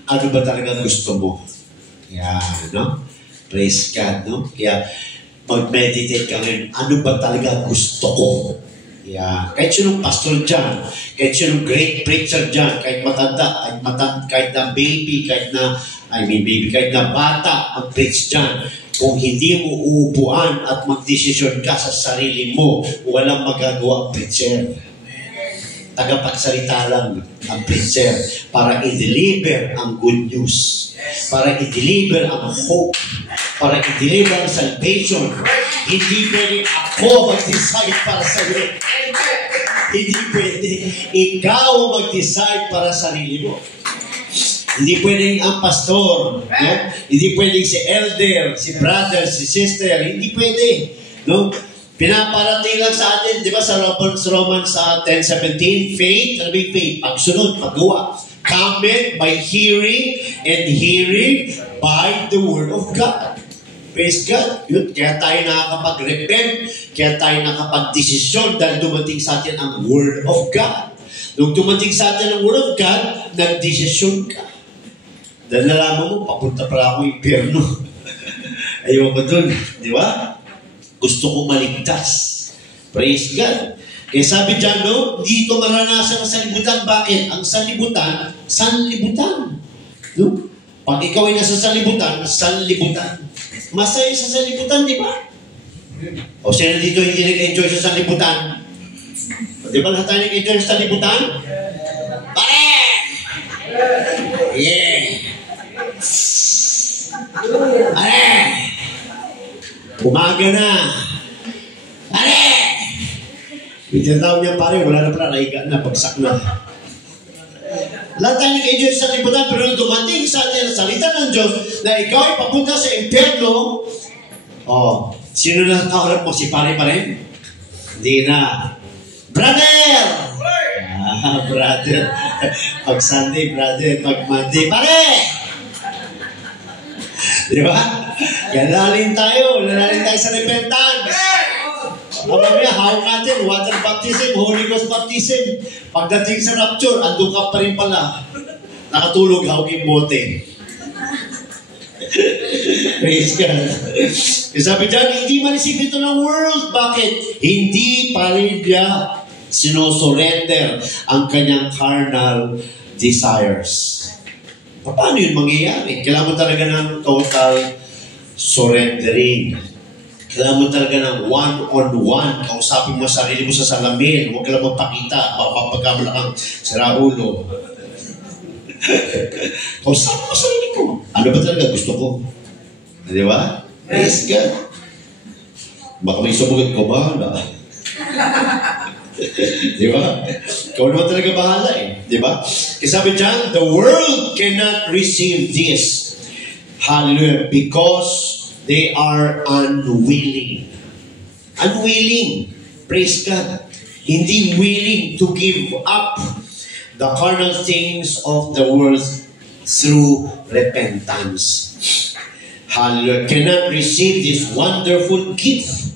Ano ba talagang gusto mo? Yan, no? Praise God, no? Kaya, mag-meditate ka ngayon, ano ba talaga gusto ko? Yeah. Kahit sinong pastor dyan, kahit sinong great preacher dyan, kahit matanda, kahit na baby, kahit na bata, mag-preach dyan, kung hindi mo uupuan at magdesisyon ka sa sarili mo, walang magagawa ang preacher. Tagapagsalita lang ang preacher para i-deliver ang good news, para i-deliver ang hope, para i-deliver ang salvation. Hindi pwede ako mag-decide para sa iyo. Hindi pwede ikaw mag-decide para sa sarili mo. Hindi pwedeng ang pastor, no? Hindi pwedeng si elder, si brother, si sister, hindi pwede, no? Pinaparating lang sa atin, di ba sa Romans 10:17, faith, ano ba yung faith? Pagsunod, paggawa. Cometh by hearing, and hearing by the word of God. Praise God. Yun, kaya tayo nakakapag-repent, kaya tayo nakapag-desisyon dahil dumating sa atin ang word of God. Nung dumating sa atin ang word of God, nag-desisyon ka. Dahil nalaman mo, papunta pala ako impyerno. Ayoko dun, di ba? Gusto ko maligtas. Praise God. Kaya sabi dyan, no, dito maranasan ang sanlibutan. Bakit? Ang sanlibutan, sanlibutan. No? Pag ikaw ay nasa sanlibutan, sanlibutan. Masaya sa sanlibutan, di ba? O sino dito hindi nag-enjoy sa sanlibutan? O, di ba lahat tayo nag-enjoy sa sanlibutan? Pare! Yeah! Pare! Umaga na! Pare! Itinatawag niya pare, wala na pala, naiga na, bagsak na. Lahat tayo nag-enjoy sa sanlibutan, pero dumating sa atin ang salita ng Diyos na ikaw ay papunta sa impyerno. Oh, sino na kaharap mo? Si pare pa rin? Hindi na. Brother! Brother. Pag Sunday, brother. Pag Monday, pare! Di ba? Lalalin tayo sa repentance. Mamaya, hawak natin, water baptism, Holy Ghost baptism. Pagdating sa rapture, andun ka pa rin pala. Nakatulog, hawak yung bote. Praise God. Sabi dyan, hindi ma-receive ito ng world. Bakit? Hindi pa rin niya sinosurrender ang kanyang carnal desires. Paano yun mangyayari? Kailangan mo talaga ng total surrendering. Kailangan mo talaga ng one-on-one. Kausapin mo sarili mo sa salamin. Huwag ka lang magpakita. Papagkamala kang saraulo. Kausapin mo sarili mo. Ano ba talaga gusto ko? Di ba? Praise God. Baka may sumugot ko, bahala. Di ba? Ikaw naman talaga bahala eh. Di ba? Kasi sabi dyan, the world cannot receive this. Hallelujah. Because they are unwilling. Unwilling. Praise God. Hindi willing to give up the carnal things of the world through repentance. Hallelujah. Cannot receive this wonderful gift.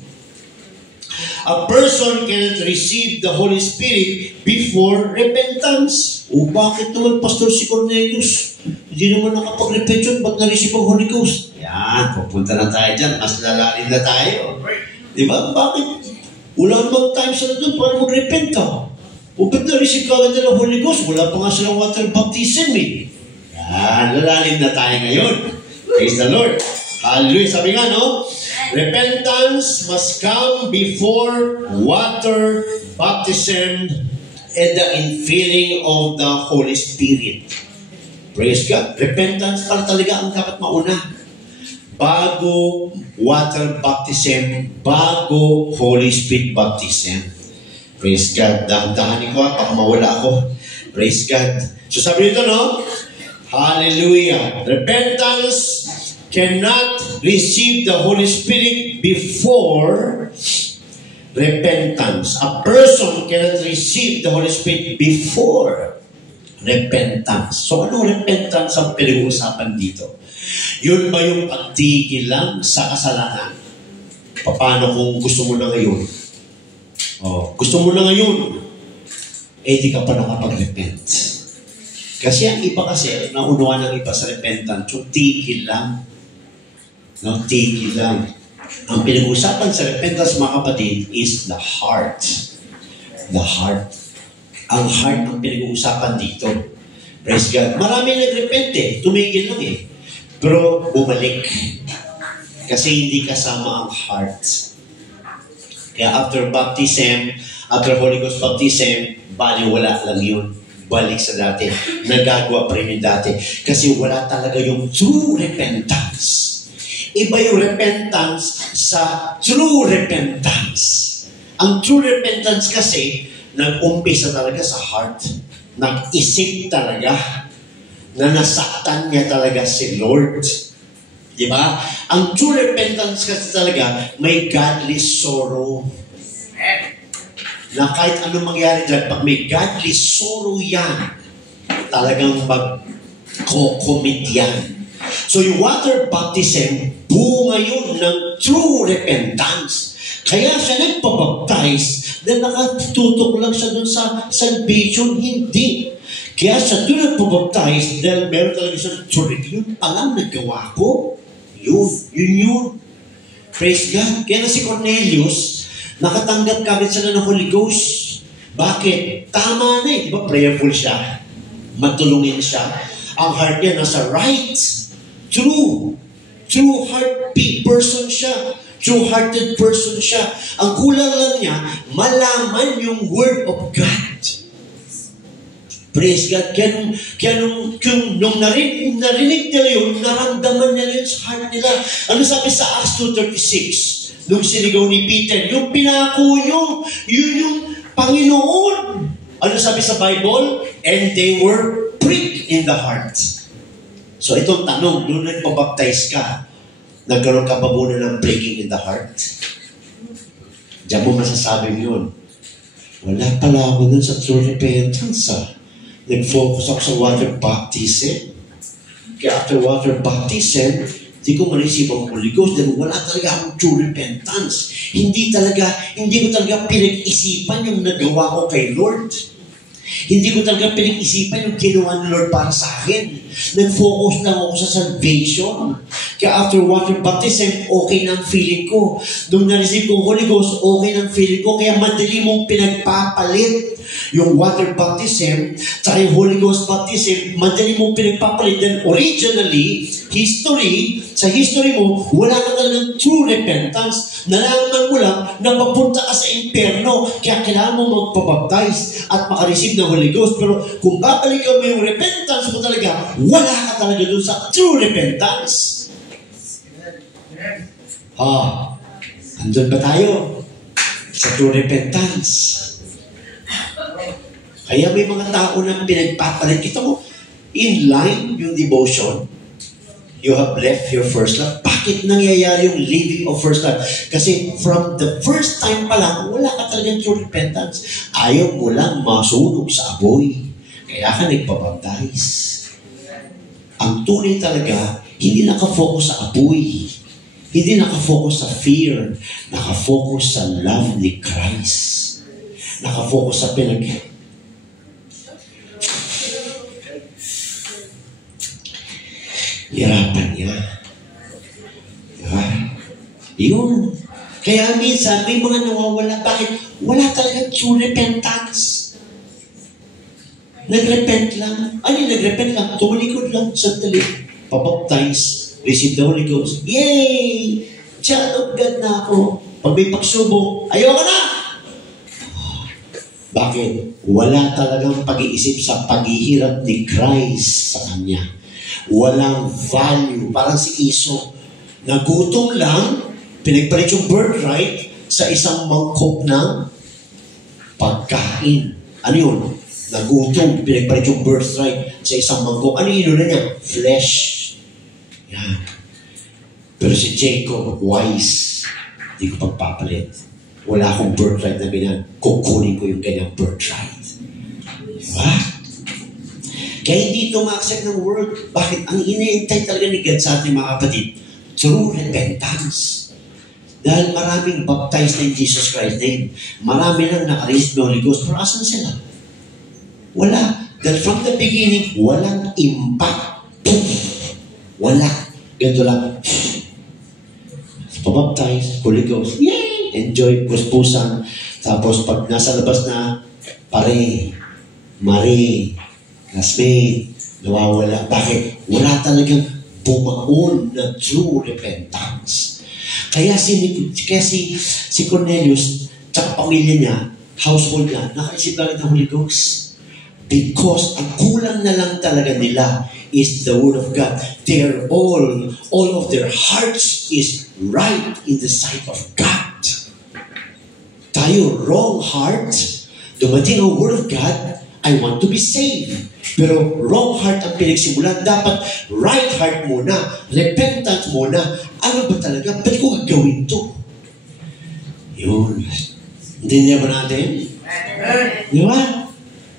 A person cannot receive the Holy Spirit before repentance. O bakit naman, Pastor, si Cornelius? Hindi naman nakapag-repent yun. Ba't na-receive ang Holy Ghost? Yan, pupunta na tayo dyan. Mas lalalim na tayo. Di ba? Bakit? Wala namang time sila doon para mag-repent ka. O ba't na-receive ka agad ng Holy Ghost? Wala pa nga silang water baptism eh. Yan, lalalim na tayo ngayon. Praise the Lord. Hallelujah. Sabi nga, no? Repentance must come before water baptism and the infilling of the Holy Spirit. Praise God. Repentance para talaga ang dapat mauna. Bago water baptism, bago Holy Spirit baptism. Praise God. Dahan-dahanin ko baka mawala ako. Praise God. So sabi nito, no? Hallelujah. Repentance cannot receive the Holy Spirit before repentance. A person cannot receive the Holy Spirit before repentance. So ano repentance ang pinag-uusapan dito? Yun ba yung pagtigil lang sa kasalanan? Paano kung gusto mo na ngayon? Gusto mo na ngayon, di ka pa nakapag-repent. Kasi ang iba kasi, naunuan ng iba sa repentance, yung tigil lang. No, tigil lang. Ang pinag-usapan sa repentance, mga kapatid, is the heart. The heart. Ang heart ang pinag-uusapan dito. Praise God. Marami nag-repent tumigil lang Pero bumalik. Kasi hindi kasama ang heart. Kaya after baptism, after Holy Ghost baptism, wala lang yun. Balik sa dati. Nagagawa pa rin yung dati. Kasi wala talaga yung true repentance. Iba yung repentance sa true repentance. Ang true repentance kasi, nag-umpisa talaga sa heart. Nag-isip talaga na nasaktan niya talaga si Lord. Diba? Ang true repentance kasi talaga, may godly sorrow. Na kahit anong mangyari dyan, pag may godly sorrow yan, talagang mag-commit yan. So yung water baptism, bunga yun ng true repentance. Kaya siya nagpabaptize dahil nakatutok lang siya dun sa salvation, hindi. Kaya siya doon nagpabaptize dahil meron talaga siya, sorry, yun palang nagawa ko. Yun. Praise God. Kaya na si Cornelius, nakatanggap kagad sila ng Holy Ghost. Bakit? Tama na Di ba prayerful siya? Matulungin siya. Ang heart niya nasa right. True heart person siya. True-hearted person siya. Ang kulang lang niya, malaman yung Word of God. Praise God. Kaya nung narinig nila yun, naramdaman nila yun sa heart nila. Ano sabi sa Acts 2:36? Nung sinigaw ni Peter, yung pinako nyo, yun yung Panginoon. Ano sabi sa Bible? And they were pricked in the heart. So itong tanong, nung nagpabaptize ka, nagkaroon ka ba muna ng breaking in the heart? Diyan mo masasabi yun. Wala pala ako nun sa true repentance Nag-focus ako sa water baptism. Kaya after water baptism, hindi ko ma-receive ang Holy Ghost dahil wala talaga akong true repentance. Hindi ko talaga pinag-isipan yung nagawa ko kay Lord. Hindi ko talaga pinag-isipan yung ginawa ni Lord para sa akin. Nag-focus lang ako sa salvation. Kaya after water baptism, okay na ang feeling ko. Nung na-receive ko Holy Ghost, okay na ang feeling ko. Kaya madali mong pinagpapalit yung water baptism tsaka yung Holy Ghost baptism, madali mong pinagpapalit. Then originally, sa history mo, wala ka talagang true repentance. Nalaman mo lang na papunta ka sa impyerno. Kaya kailangan mo magpabaptize at makareceive ng Holy Ghost. Pero kung babalikan mo yung repentance mo talaga, wala ka talaga dun sa true repentance. Andun ba tayo? Sa true repentance. Kaya may mga tao na pinagpapalit. Kita mo, in line yung devotion, you have left your first love. Bakit nangyayari yung leaving of first love? Kasi from the first time pa lang, wala ka talagang true repentance. Ayaw mo lang masunog sa apoy. Kaya ka nagpabaptize. Ang tunay talaga, hindi nakafocus sa apoy. Hindi nakafocus sa fear. Nakafocus sa love ni Christ. Nakafocus sa hirapan niya. Diba? Yun. Kaya minsan, may mga nawawala. Bakit? Wala talaga true repentance. Nagrepent lang. Nagrepent lang? Tumalikod lang. Sandali. Pabaptize. Receive the Holy Ghost. Yay! Child of God na ako. Pag may pagsubok, ayoko na! Bakit? Wala talagang pag-iisip sa paghihirap ni Christ sa Kanya. Walang value. Parang si Iso. Nagutom lang, pinagpalit yung birthright sa isang mangkok ng pagkain. Ano yun? Nagutom, pinagpalit yung birthright sa isang mangkok. Ano yun na niya? Flesh. Yan. Pero si Jacob, wise. Hindi ko pagpapalit. Wala akong birthright na ganyan. Kukunin ko yung kanyang birthright. Diba? Kaya hindi ito ma-accept ng world. Bakit? Ang ina-intay talaga ni God sa ating mga kapatid, true repentance. Dahil maraming baptized na in Jesus Christ's name. Marami lang naka-raise ng Holy Ghost. Pero asan sila? Wala. Dahil from the beginning, walang impact. Wala. Ganito lang. Pabaptize, Holy Ghost. Yay! Enjoy, puspusan. Tapos pag nasa labas na, pare, Marie, classmate, nawawala. Bakit? Wala talagang bumaon na true repentance. Kaya si Cornelius, tsaka pamilya niya, household niya, nakaisip lang ng Holy Ghost. Because ang kulang na lang talaga nila is the Word of God. They're all of their hearts is right in the sight of God. Tayo, wrong heart, dumating ang Word of God, I want to be saved. Pero wrong heart ang pinagsimulan. Dapat right heart muna, repentance muna. Ano ba talaga? Ba't ko gagawin to? Yun. Hindi niya ba natin? Di ba?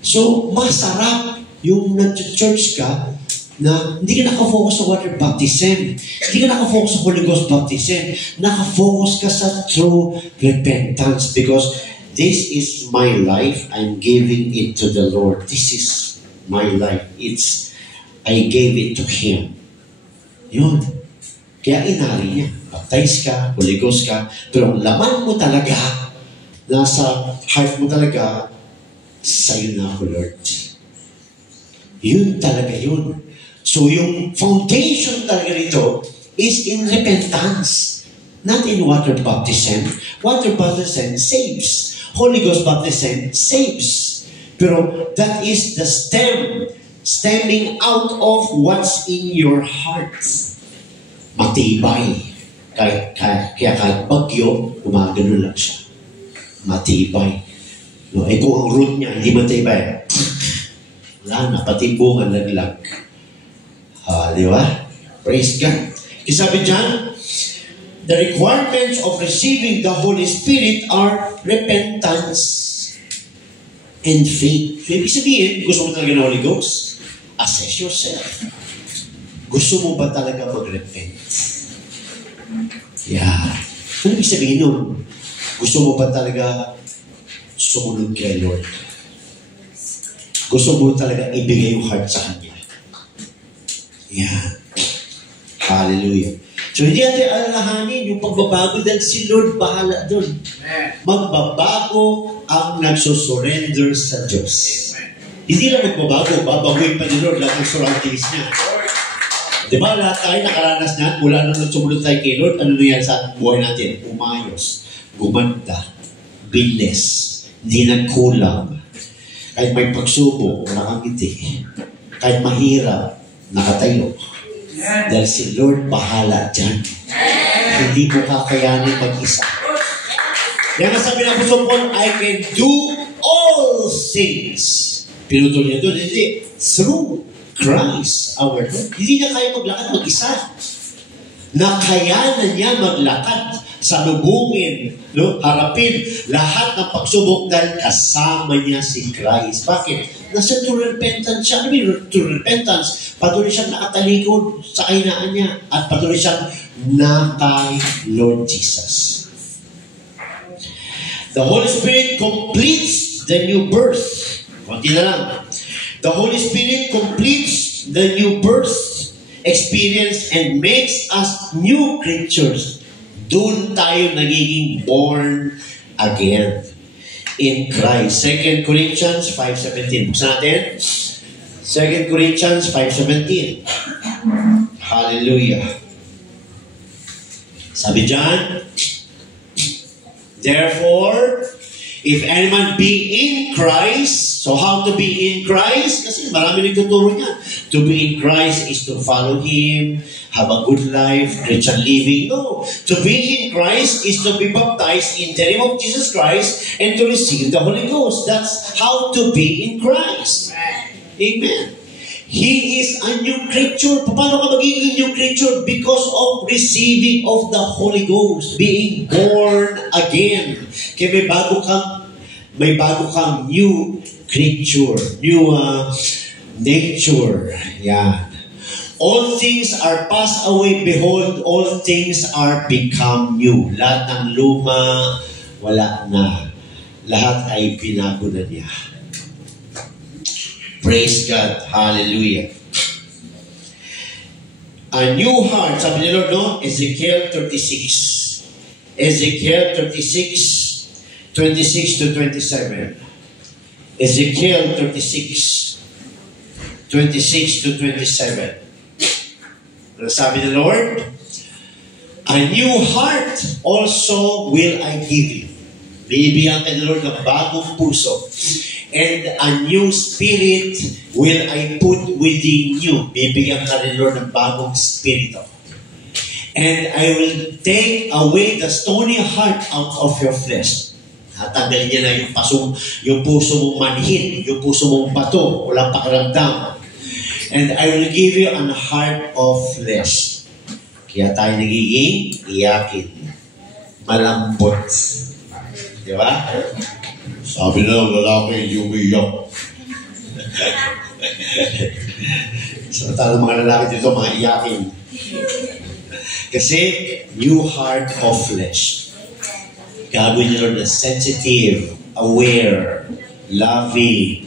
So, masarap yung nag-church ka na hindi ka nakafocus sa water baptism. Hindi ka nakafocus sa Holy Ghost baptism. Nakafocus ka sa true repentance because this is my life. I'm giving it to the Lord. This is my life. I gave it to Him. Yun. Kaya inari niya. Baptize ka, Holy Ghost ka, pero ang laman mo talaga, nasa heart mo talaga, sa'yo na ako, Lord. Yun talaga yun. So yung foundation talaga nito is in repentance. Not in water baptism. Water baptism saves. Holy Ghost baptism saves. Pero that is the stemming out of what's in your heart. Matibay. Kaya kahit bagyo, gumagano lang siya. Matibay. No, eh kung ang root niya hindi matibay, wala na, pati bunga naglag. Di ba? Praise God. Kasi sabi dyan, the requirements of receiving the Holy Spirit are repentance and faith. So, ibig sabihin, gusto mo talaga ng Holy Ghost? Assess yourself. Gusto mo ba talaga mag-repent? Yeah. Ano ibig sabihin nun? Gusto mo ba talaga sumunod kay Lord? Gusto mo talaga ibigay yung heart sa Kanya? Yeah. Hallelujah. So, hindi natin alalahanin yung pagbabago dahil si Lord bahala doon. Magbabago ang nagsusurrender sa Diyos. Hindi lang magbabago, babaguhin pa ni Lord lahat ng surroundings niya. Diba, lahat tayo nakaranas na, mula nung nagsumunod tayo kay Lord, ano yan sa buhay natin? Umayos, gumanda, bilis, hindi nagkulang. Kahit may pagsubok, nakangiti. Kahit mahirap, nakatayo. Dahil si Lord bahala dyan. Hindi mo kakayanin mag-isa. Kaya nasabi ng Apostol Paul, I can do all things. Pinutol niya doon, hindi. Through Christ, our Lord. Hindi niya kaya maglakad mag-isa. Nakayanan niya maglakad, salubungin, no? Harapin lahat ng pagsubok dahil kasama niya si Christ. Bakit? Nasa true repentance siya. Ano yung true repentance? Patuloy siyang nakatalikod sa kahinaan niya at patuloy siyang nakay Lord Jesus. The Holy Spirit completes the new birth. Kunti na lang. The Holy Spirit completes the new birth experience and makes us new creatures. Doon tayo nagiging born again in Christ. 2 Corinthians 5:17. Buksan natin. 2 Corinthians 5:17. Hallelujah. Sabi dyan, therefore, If anyone be in Christ, so how to be in Christ? Kasi marami nagtuturo niya. To be in Christ is to follow Him, have a good life, Christian living. No. To be in Christ is to be baptized in the name of Jesus Christ and to receive the Holy Ghost. That's how to be in Christ. Amen. He is a new creature. Paano ka magiging new creature? Because of receiving of the Holy Ghost. Being born again. Kaya may bago kang new creature. New nature. Yan. All things are passed away. Behold, all things are become new. Lahat ng luma, wala na. Lahat ay binago na niya. Praise God. Hallelujah. A new heart. Sabi ni Lord, no? Ezekiel 36. Ezekiel 36, 26 to 27. Ezekiel 36, 26 to 27. Ano sabi ni Lord? A new heart also will I give you. Bibigyan ka ni Lord ng bagong puso. And a new spirit will I put within you. Bibigyan ka rin, Lord, ng bagong spirito. And I will take away the stony heart out of your flesh. Tatanggalin niya na yung puso mong manhid, yung puso mong bato, walang pakiramdam. And I will give you an heart of flesh. Kaya tayo nagiging iyakin. Malambot. Di ba? Sabi na ng lalaki, umiyak. Samantala mga lalaki dito, mga iyakin. Kasi, new heart of flesh. Gagawin niyo, Lord, na sensitive, aware, loving.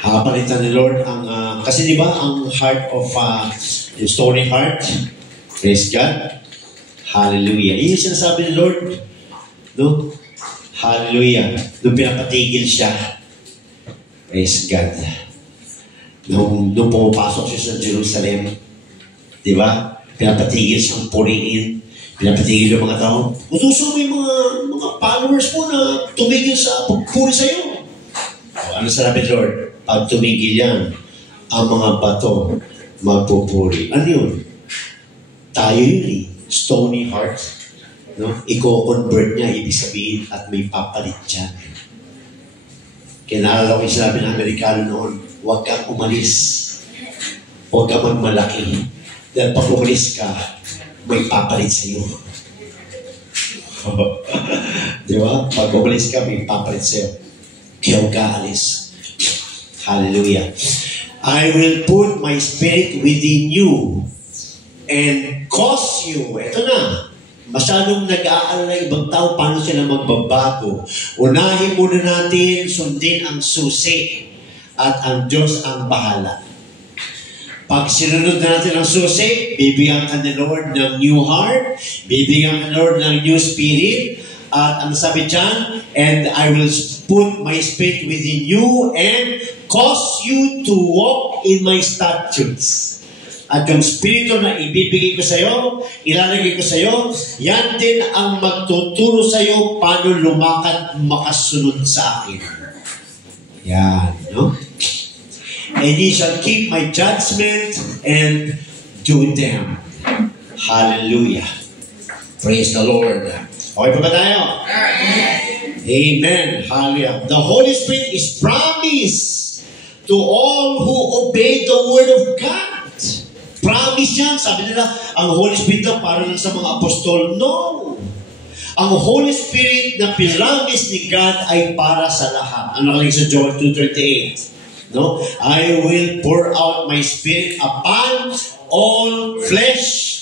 Palitan ni Lord ang, kasi di ba, ang heart of, yung stony heart, praise God, hallelujah. Yun yung sinasabi ni Lord, no? Hallelujah. Nung pinapatigil siya, praise God. Nung pumapasok siya sa Jerusalem, di ba? Pinapatigil siyang puriin. Pinapatigil yung mga tao. Utuso mo yung mga followers mo na tumigil sa pagpuri sa'yo. Ano sabi, Lord? Pag tumigil yan, ang mga bato magpupuri. Ano yun? Tayo yun eh. Stony heart. No? Iko-convert niya, ibig sabihin, at may papalit dyan. Kaya naalala ko yung sinabi ng Amerikano noon, huwag kang umalis. Huwag kang magmalaki. Dahil pag umalis ka, may papalit sa'yo. Di ba? Pag umalis ka, may papalit sa'yo. Kaya huwag ka alis. Hallelujah. I will put my spirit within you and cause you. Ito na. Masyadong nag-aalala ibang tao paano sila magbabago. Unahin muna natin, sundin ang susi at ang Diyos ang bahala. Pag sinunod na natin ang susi, bibigyan ka ni Lord ng new heart, bibigyan ka ni Lord ng new spirit, at ano sabi dyan? And I will put my spirit within you and cause you to walk in my statutes. At yung spirito na ibibigay ko sa iyo, ilalagay ko sa iyo, yan din ang magtuturo sa iyo paano lumakad makasunod sa akin. Yan, no? And ye shall keep my judgment and do them. Hallelujah. Praise the Lord. Okay pa ba tayo? Amen. Hallelujah. The Holy Spirit is promised to all who obey the Word of God. Promise yan. Sabi nila, ang Holy Spirit na para lang sa mga apostol. No. Ang Holy Spirit na pinamis ni God ay para sa lahat. Ano nakalagay sa Joel 2:38? No? I will pour out my Spirit upon all flesh.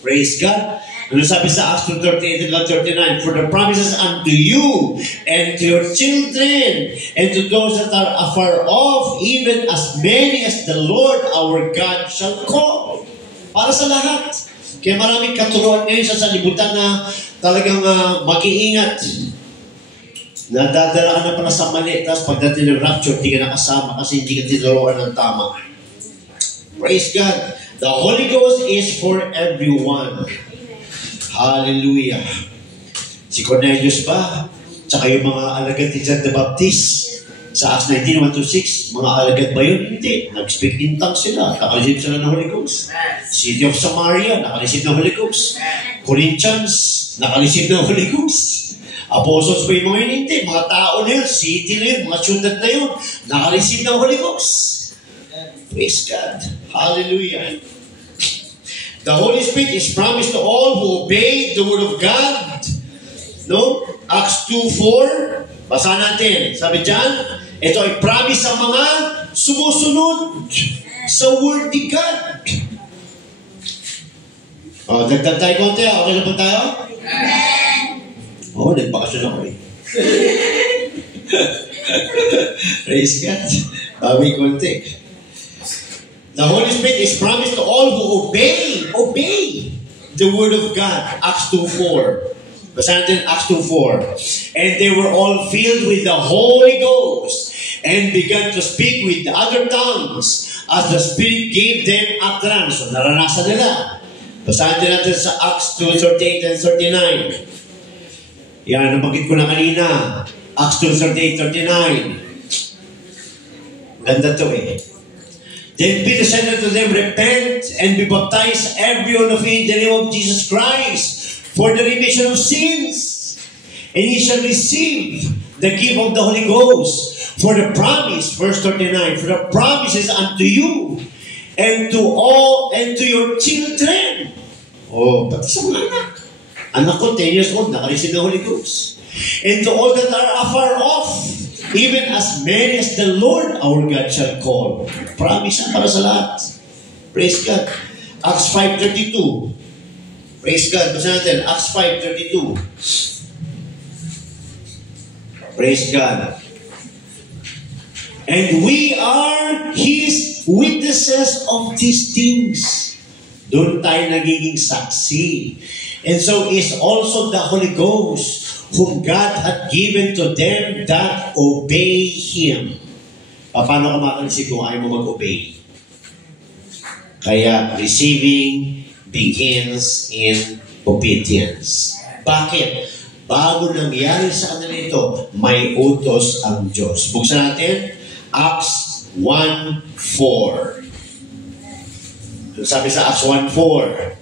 Praise God. Ano sabi sa Acts 2:38 and 39? For the promises unto you and to your children and to those that are afar off, even as many as the Lord our God shall call. Para sa lahat. Kaya maraming katuruan ngayon sa salibutan na talagang mag-iingat. Nadadala ka na pala sa mali, tapos pagdating ng rapture, hindi ka nakasama kasi hindi ka tinuruan ng tama. Praise God. The Holy Ghost is for everyone. Hallelujah. Si Cornelius ba? Tsaka yung mga alagad ni John the Baptist. Sa Acts 19, 1-6, mga alagad ba yun? Hindi. Nag-speak in tongues sila. Nakareceive sila ng Holy Ghost. City of Samaria, nakareceive ng Holy Ghost. Corinthians, nakareceive ng Holy Ghost. Apostles ba yung mga yun? Hindi. Mga tao na yun, city na yun, mga syudad na yun, nakareceive ng Holy Ghost. Praise God. Hallelujah. The Holy Spirit is promised to all who obey the Word of God. No? Acts 2:4. Basa natin. Sabi dyan, ito ay promise sa mga sumusunod sa Word ni God. Dagdag tayo konti. Okay na po tayo? Amen. Nagbakasyon ako eh. Praise God. Bawi konti. The Holy Spirit is promised to all who obey the Word of God. Acts 2:4. Basta natin Acts 2:4. And they were all filled with the Holy Ghost and began to speak with other tongues as the Spirit gave them utterance. So naranasan nila. Basta natin sa Acts 2:38 and 39. Yan, nabanggit ko na kanina. Acts 2:38, 39. Ganda to eh. Then Peter said unto them, repent and be baptized every one of you in the name of Jesus Christ for the remission of sins, and ye shall receive the gift of the Holy Ghost. For the promise, verse 39, for the promise is unto you, and to all, and to your children. Pati sa mga anak. Anak ko, 10 years old, nakareceive ng Holy Ghost. And to all that are afar off, even as many as the Lord our God shall call. Promise para sa lahat. Praise God. Acts 5:32. Praise God. Basta natin, Acts 5:32. Praise God. And we are His witnesses of these things. Doon tayo nagiging saksi. And so is also the Holy Ghost, whom God had given to them that obey Him. Paano ka makanisip kung ayaw mo mag-obey? Kaya receiving begins in obedience. Bakit? Bago nangyari sa kanila ito, may utos ang Diyos. Buksan natin, Acts 1:4. Sabi sa Acts 1:4,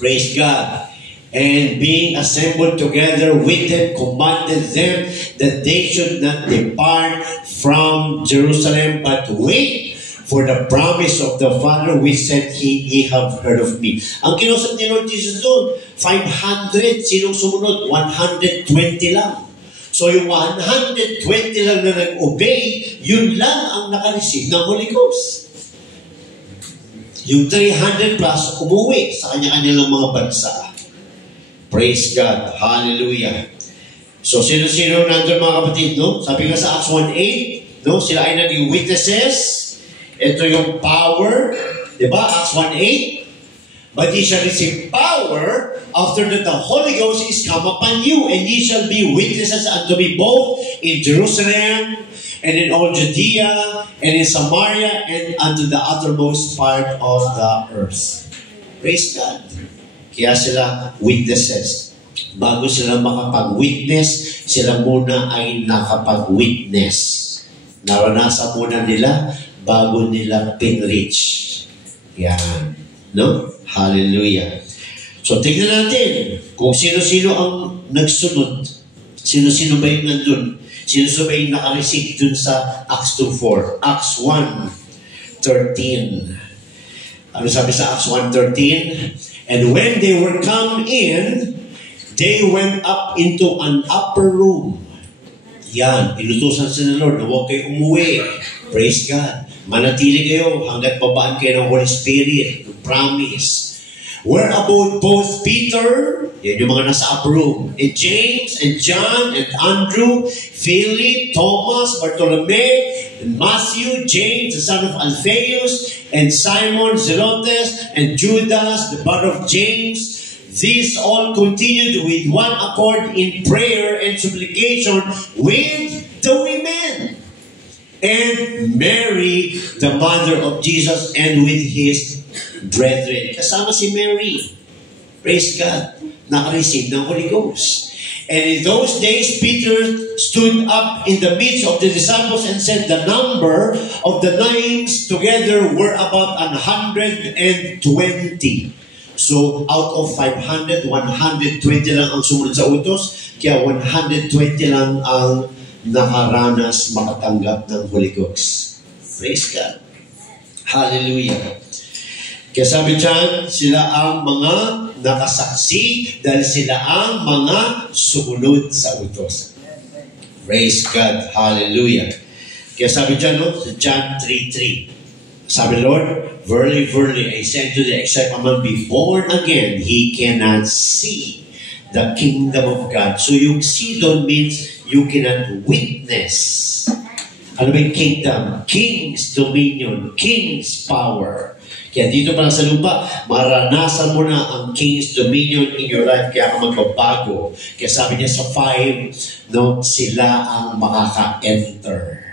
praise God. And being assembled together with them, commanded them that they should not depart from Jerusalem, but wait for the promise of the Father which said ye have heard of me. Ang kinusap ni Lord Jesus doon, 500. Sinong sumunod? 120 lang. So yung 120 lang na nag-obey, yun lang ang nakareceive ng Holy Ghost. Yung 300 plus umuwi sa kanya-kanilang mga bansa. Praise God. Hallelujah. So sino-sino nandun mga kapatid, no? Sabi nga sa Acts 1:8, no? Sila ay naging witnesses. Ito yung power, di ba? Acts 1:8. But ye shall receive power after that the Holy Ghost is come upon you, and ye shall be witnesses unto me both in Jerusalem and in all Judea and in Samaria and unto the uttermost part of the earth. Praise God. Kaya sila witnesses. Bago sila makapag-witness, sila muna ay nakapag-witness. Naranasan muna nila bago nila pinreach. Yan. No? Hallelujah. So, tignan natin kung sino-sino ang nagsunod. Sino-sino ba yung nandun? Sino-sino ba yung nakareceive dun sa Acts 2:4? Acts 1:13. Ano sabi sa Acts 1:13? And when they were come in, they went up into an upper room. Yan, inutusan sa Lord na huwag kayo umuwi. Praise God. Manatili kayo hanggat babaan kayo ng Holy Spirit. Promise. Where about both Peter, yan yung mga nasa upper room, and James, and John, and Andrew, Philip, Thomas, Bartholomew, and Matthew, James, the son of Alphaeus, and Simon, Zelotes, and Judas, the brother of James. These all continued with one accord in prayer and supplication with the women. And Mary, the mother of Jesus, and with his brethren. Kasama si Mary. Praise God. Nakareceive ng Holy Ghost. And in those days, Peter stood up in the midst of the disciples and said, the number of the names together were about 120. So, out of 500, 120 lang ang sumunod sa utos, kaya 120 lang ang nakaranas makatanggap ng Holy Ghost. Praise God. Hallelujah. Kaya sabi dyan, sila ang mga nakasaksi dahil sila ang mga sumunod sa utos. Praise God. Hallelujah. Kaya sabi dyan, no, John 3:3. Sabi, Lord, verily, verily, I say unto thee, except a man be born again, he cannot see the kingdom of God. So yung see doon means you cannot witness. Ano ba yung kingdom? King's dominion, King's power. Kaya dito pa lang sa lupa, maranasan mo na ang King's dominion in your life, kaya ka magbabago. Kaya sabi niya sa 5, no, sila ang makaka-enter.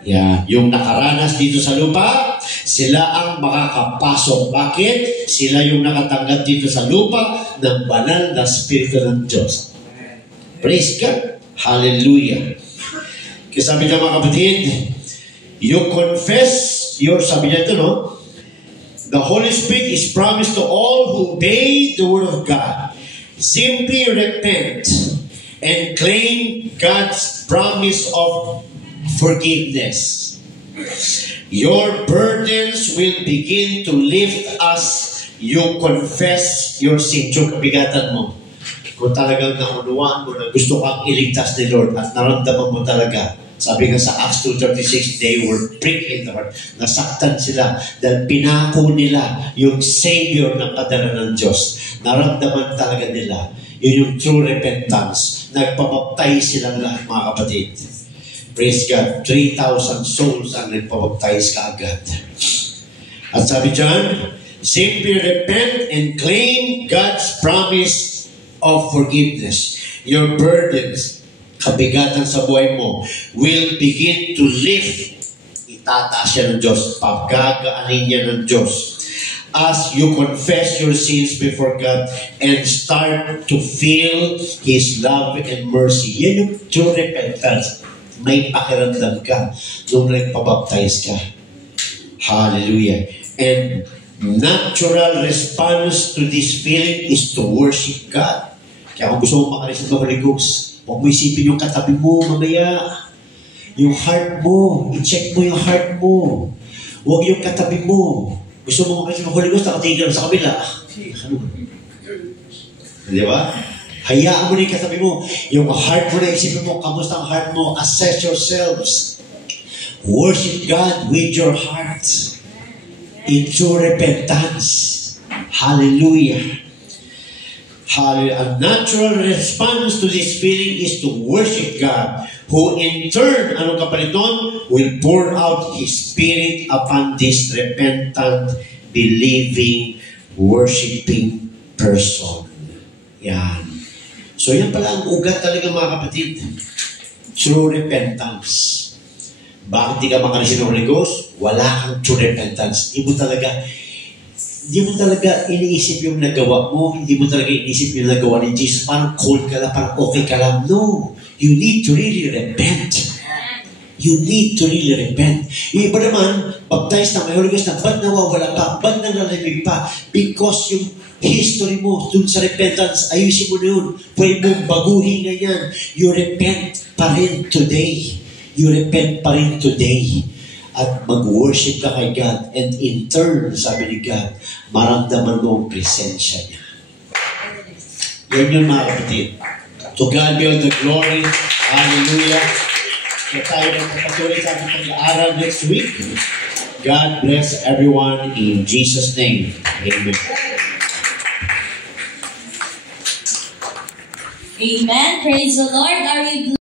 Yeah. Yung nakaranas dito sa lupa, sila ang makakapasok. Bakit? Sila yung nakatanggap dito sa lupa ng banal na Espiritu ng Diyos. Praise God. Hallelujah. Kaya sabi niya mga kapatid, you confess your, sabi niya ito, no? The Holy Spirit is promised to all who obey the Word of God. Simply repent and claim God's promise of forgiveness. Your burdens will begin to lift as you confess your sin. Yung kabigatan mo. Kung talagang naunawaan mo na gusto kang iligtas ni Lord at naramdaman mo talaga, sabi nga sa Acts 2:36, they were pricked in the heart. Nasaktan sila dahil pinako nila yung Savior na padala ng Diyos. Naramdaman talaga nila. Yun yung true repentance. Nagpapaptay silang lahat, mga kapatid. Praise God. 3,000 souls ang nagpapaptays kaagad. At sabi dyan, simply repent and claim God's promise of forgiveness. Your burdens, kabigatan sa buhay mo, will begin to lift. Itataas siya ng Diyos. Pagkagaanin niya ng Diyos. As you confess your sins before God and start to feel His love and mercy. Yan yung true repentance. May pakiramdam ka nung nagpabaptize ka. Hallelujah. And natural response to this feeling is to worship God. Kaya kung gusto mo makareceive ng Holy Ghost, huwag mo isipin yung katabi mo mamaya. Yung heart mo, i-check mo yung heart mo. Huwag yung katabi mo. Gusto mo makareceive ng Holy Ghost, nakatingin sa kabila. Di ba? Hayaan mo na yung katabi mo. Yung heart mo na, isipin mo, kamusta ang heart mo? Assess yourselves. Worship God with your heart. In true repentance. Hallelujah. Hallelujah. A natural response to this feeling is to worship God, who in turn, anong kapalit nun? Will pour out His Spirit upon this repentant, believing, worshiping person. Yan. So yan pala ang ugat talaga mga kapatid. True repentance. Bakit di ka makareceive ng Holy Ghost? Wala kang true repentance. Hindi mo talaga iniisip yung nagawa mo. Hindi mo talaga iniisip yung nagawa ni Jesus. Parang cold ka lang, parang okay ka lang. No. You need to really repent. You need to really repent. Yung iba naman, baptized na may Holy Ghost na, ba't nawawala pa? Ba't nanlalamig pa? Because yung history mo dun sa repentance, ayusin mo na yun. Pwede mong baguhin na yan. You repent pa rin today. You repent pa rin today. At mag-worship ka kay God. And in turn, sabi ni God, maramdaman mo ang presensya niya. Yan yun mga kapatid. To God be all the glory. Hallelujah. Kaya tayo magpapatuloy sa ating pag-aaral next week. God bless everyone in Jesus' name. Amen. Amen. Praise the Lord. Are we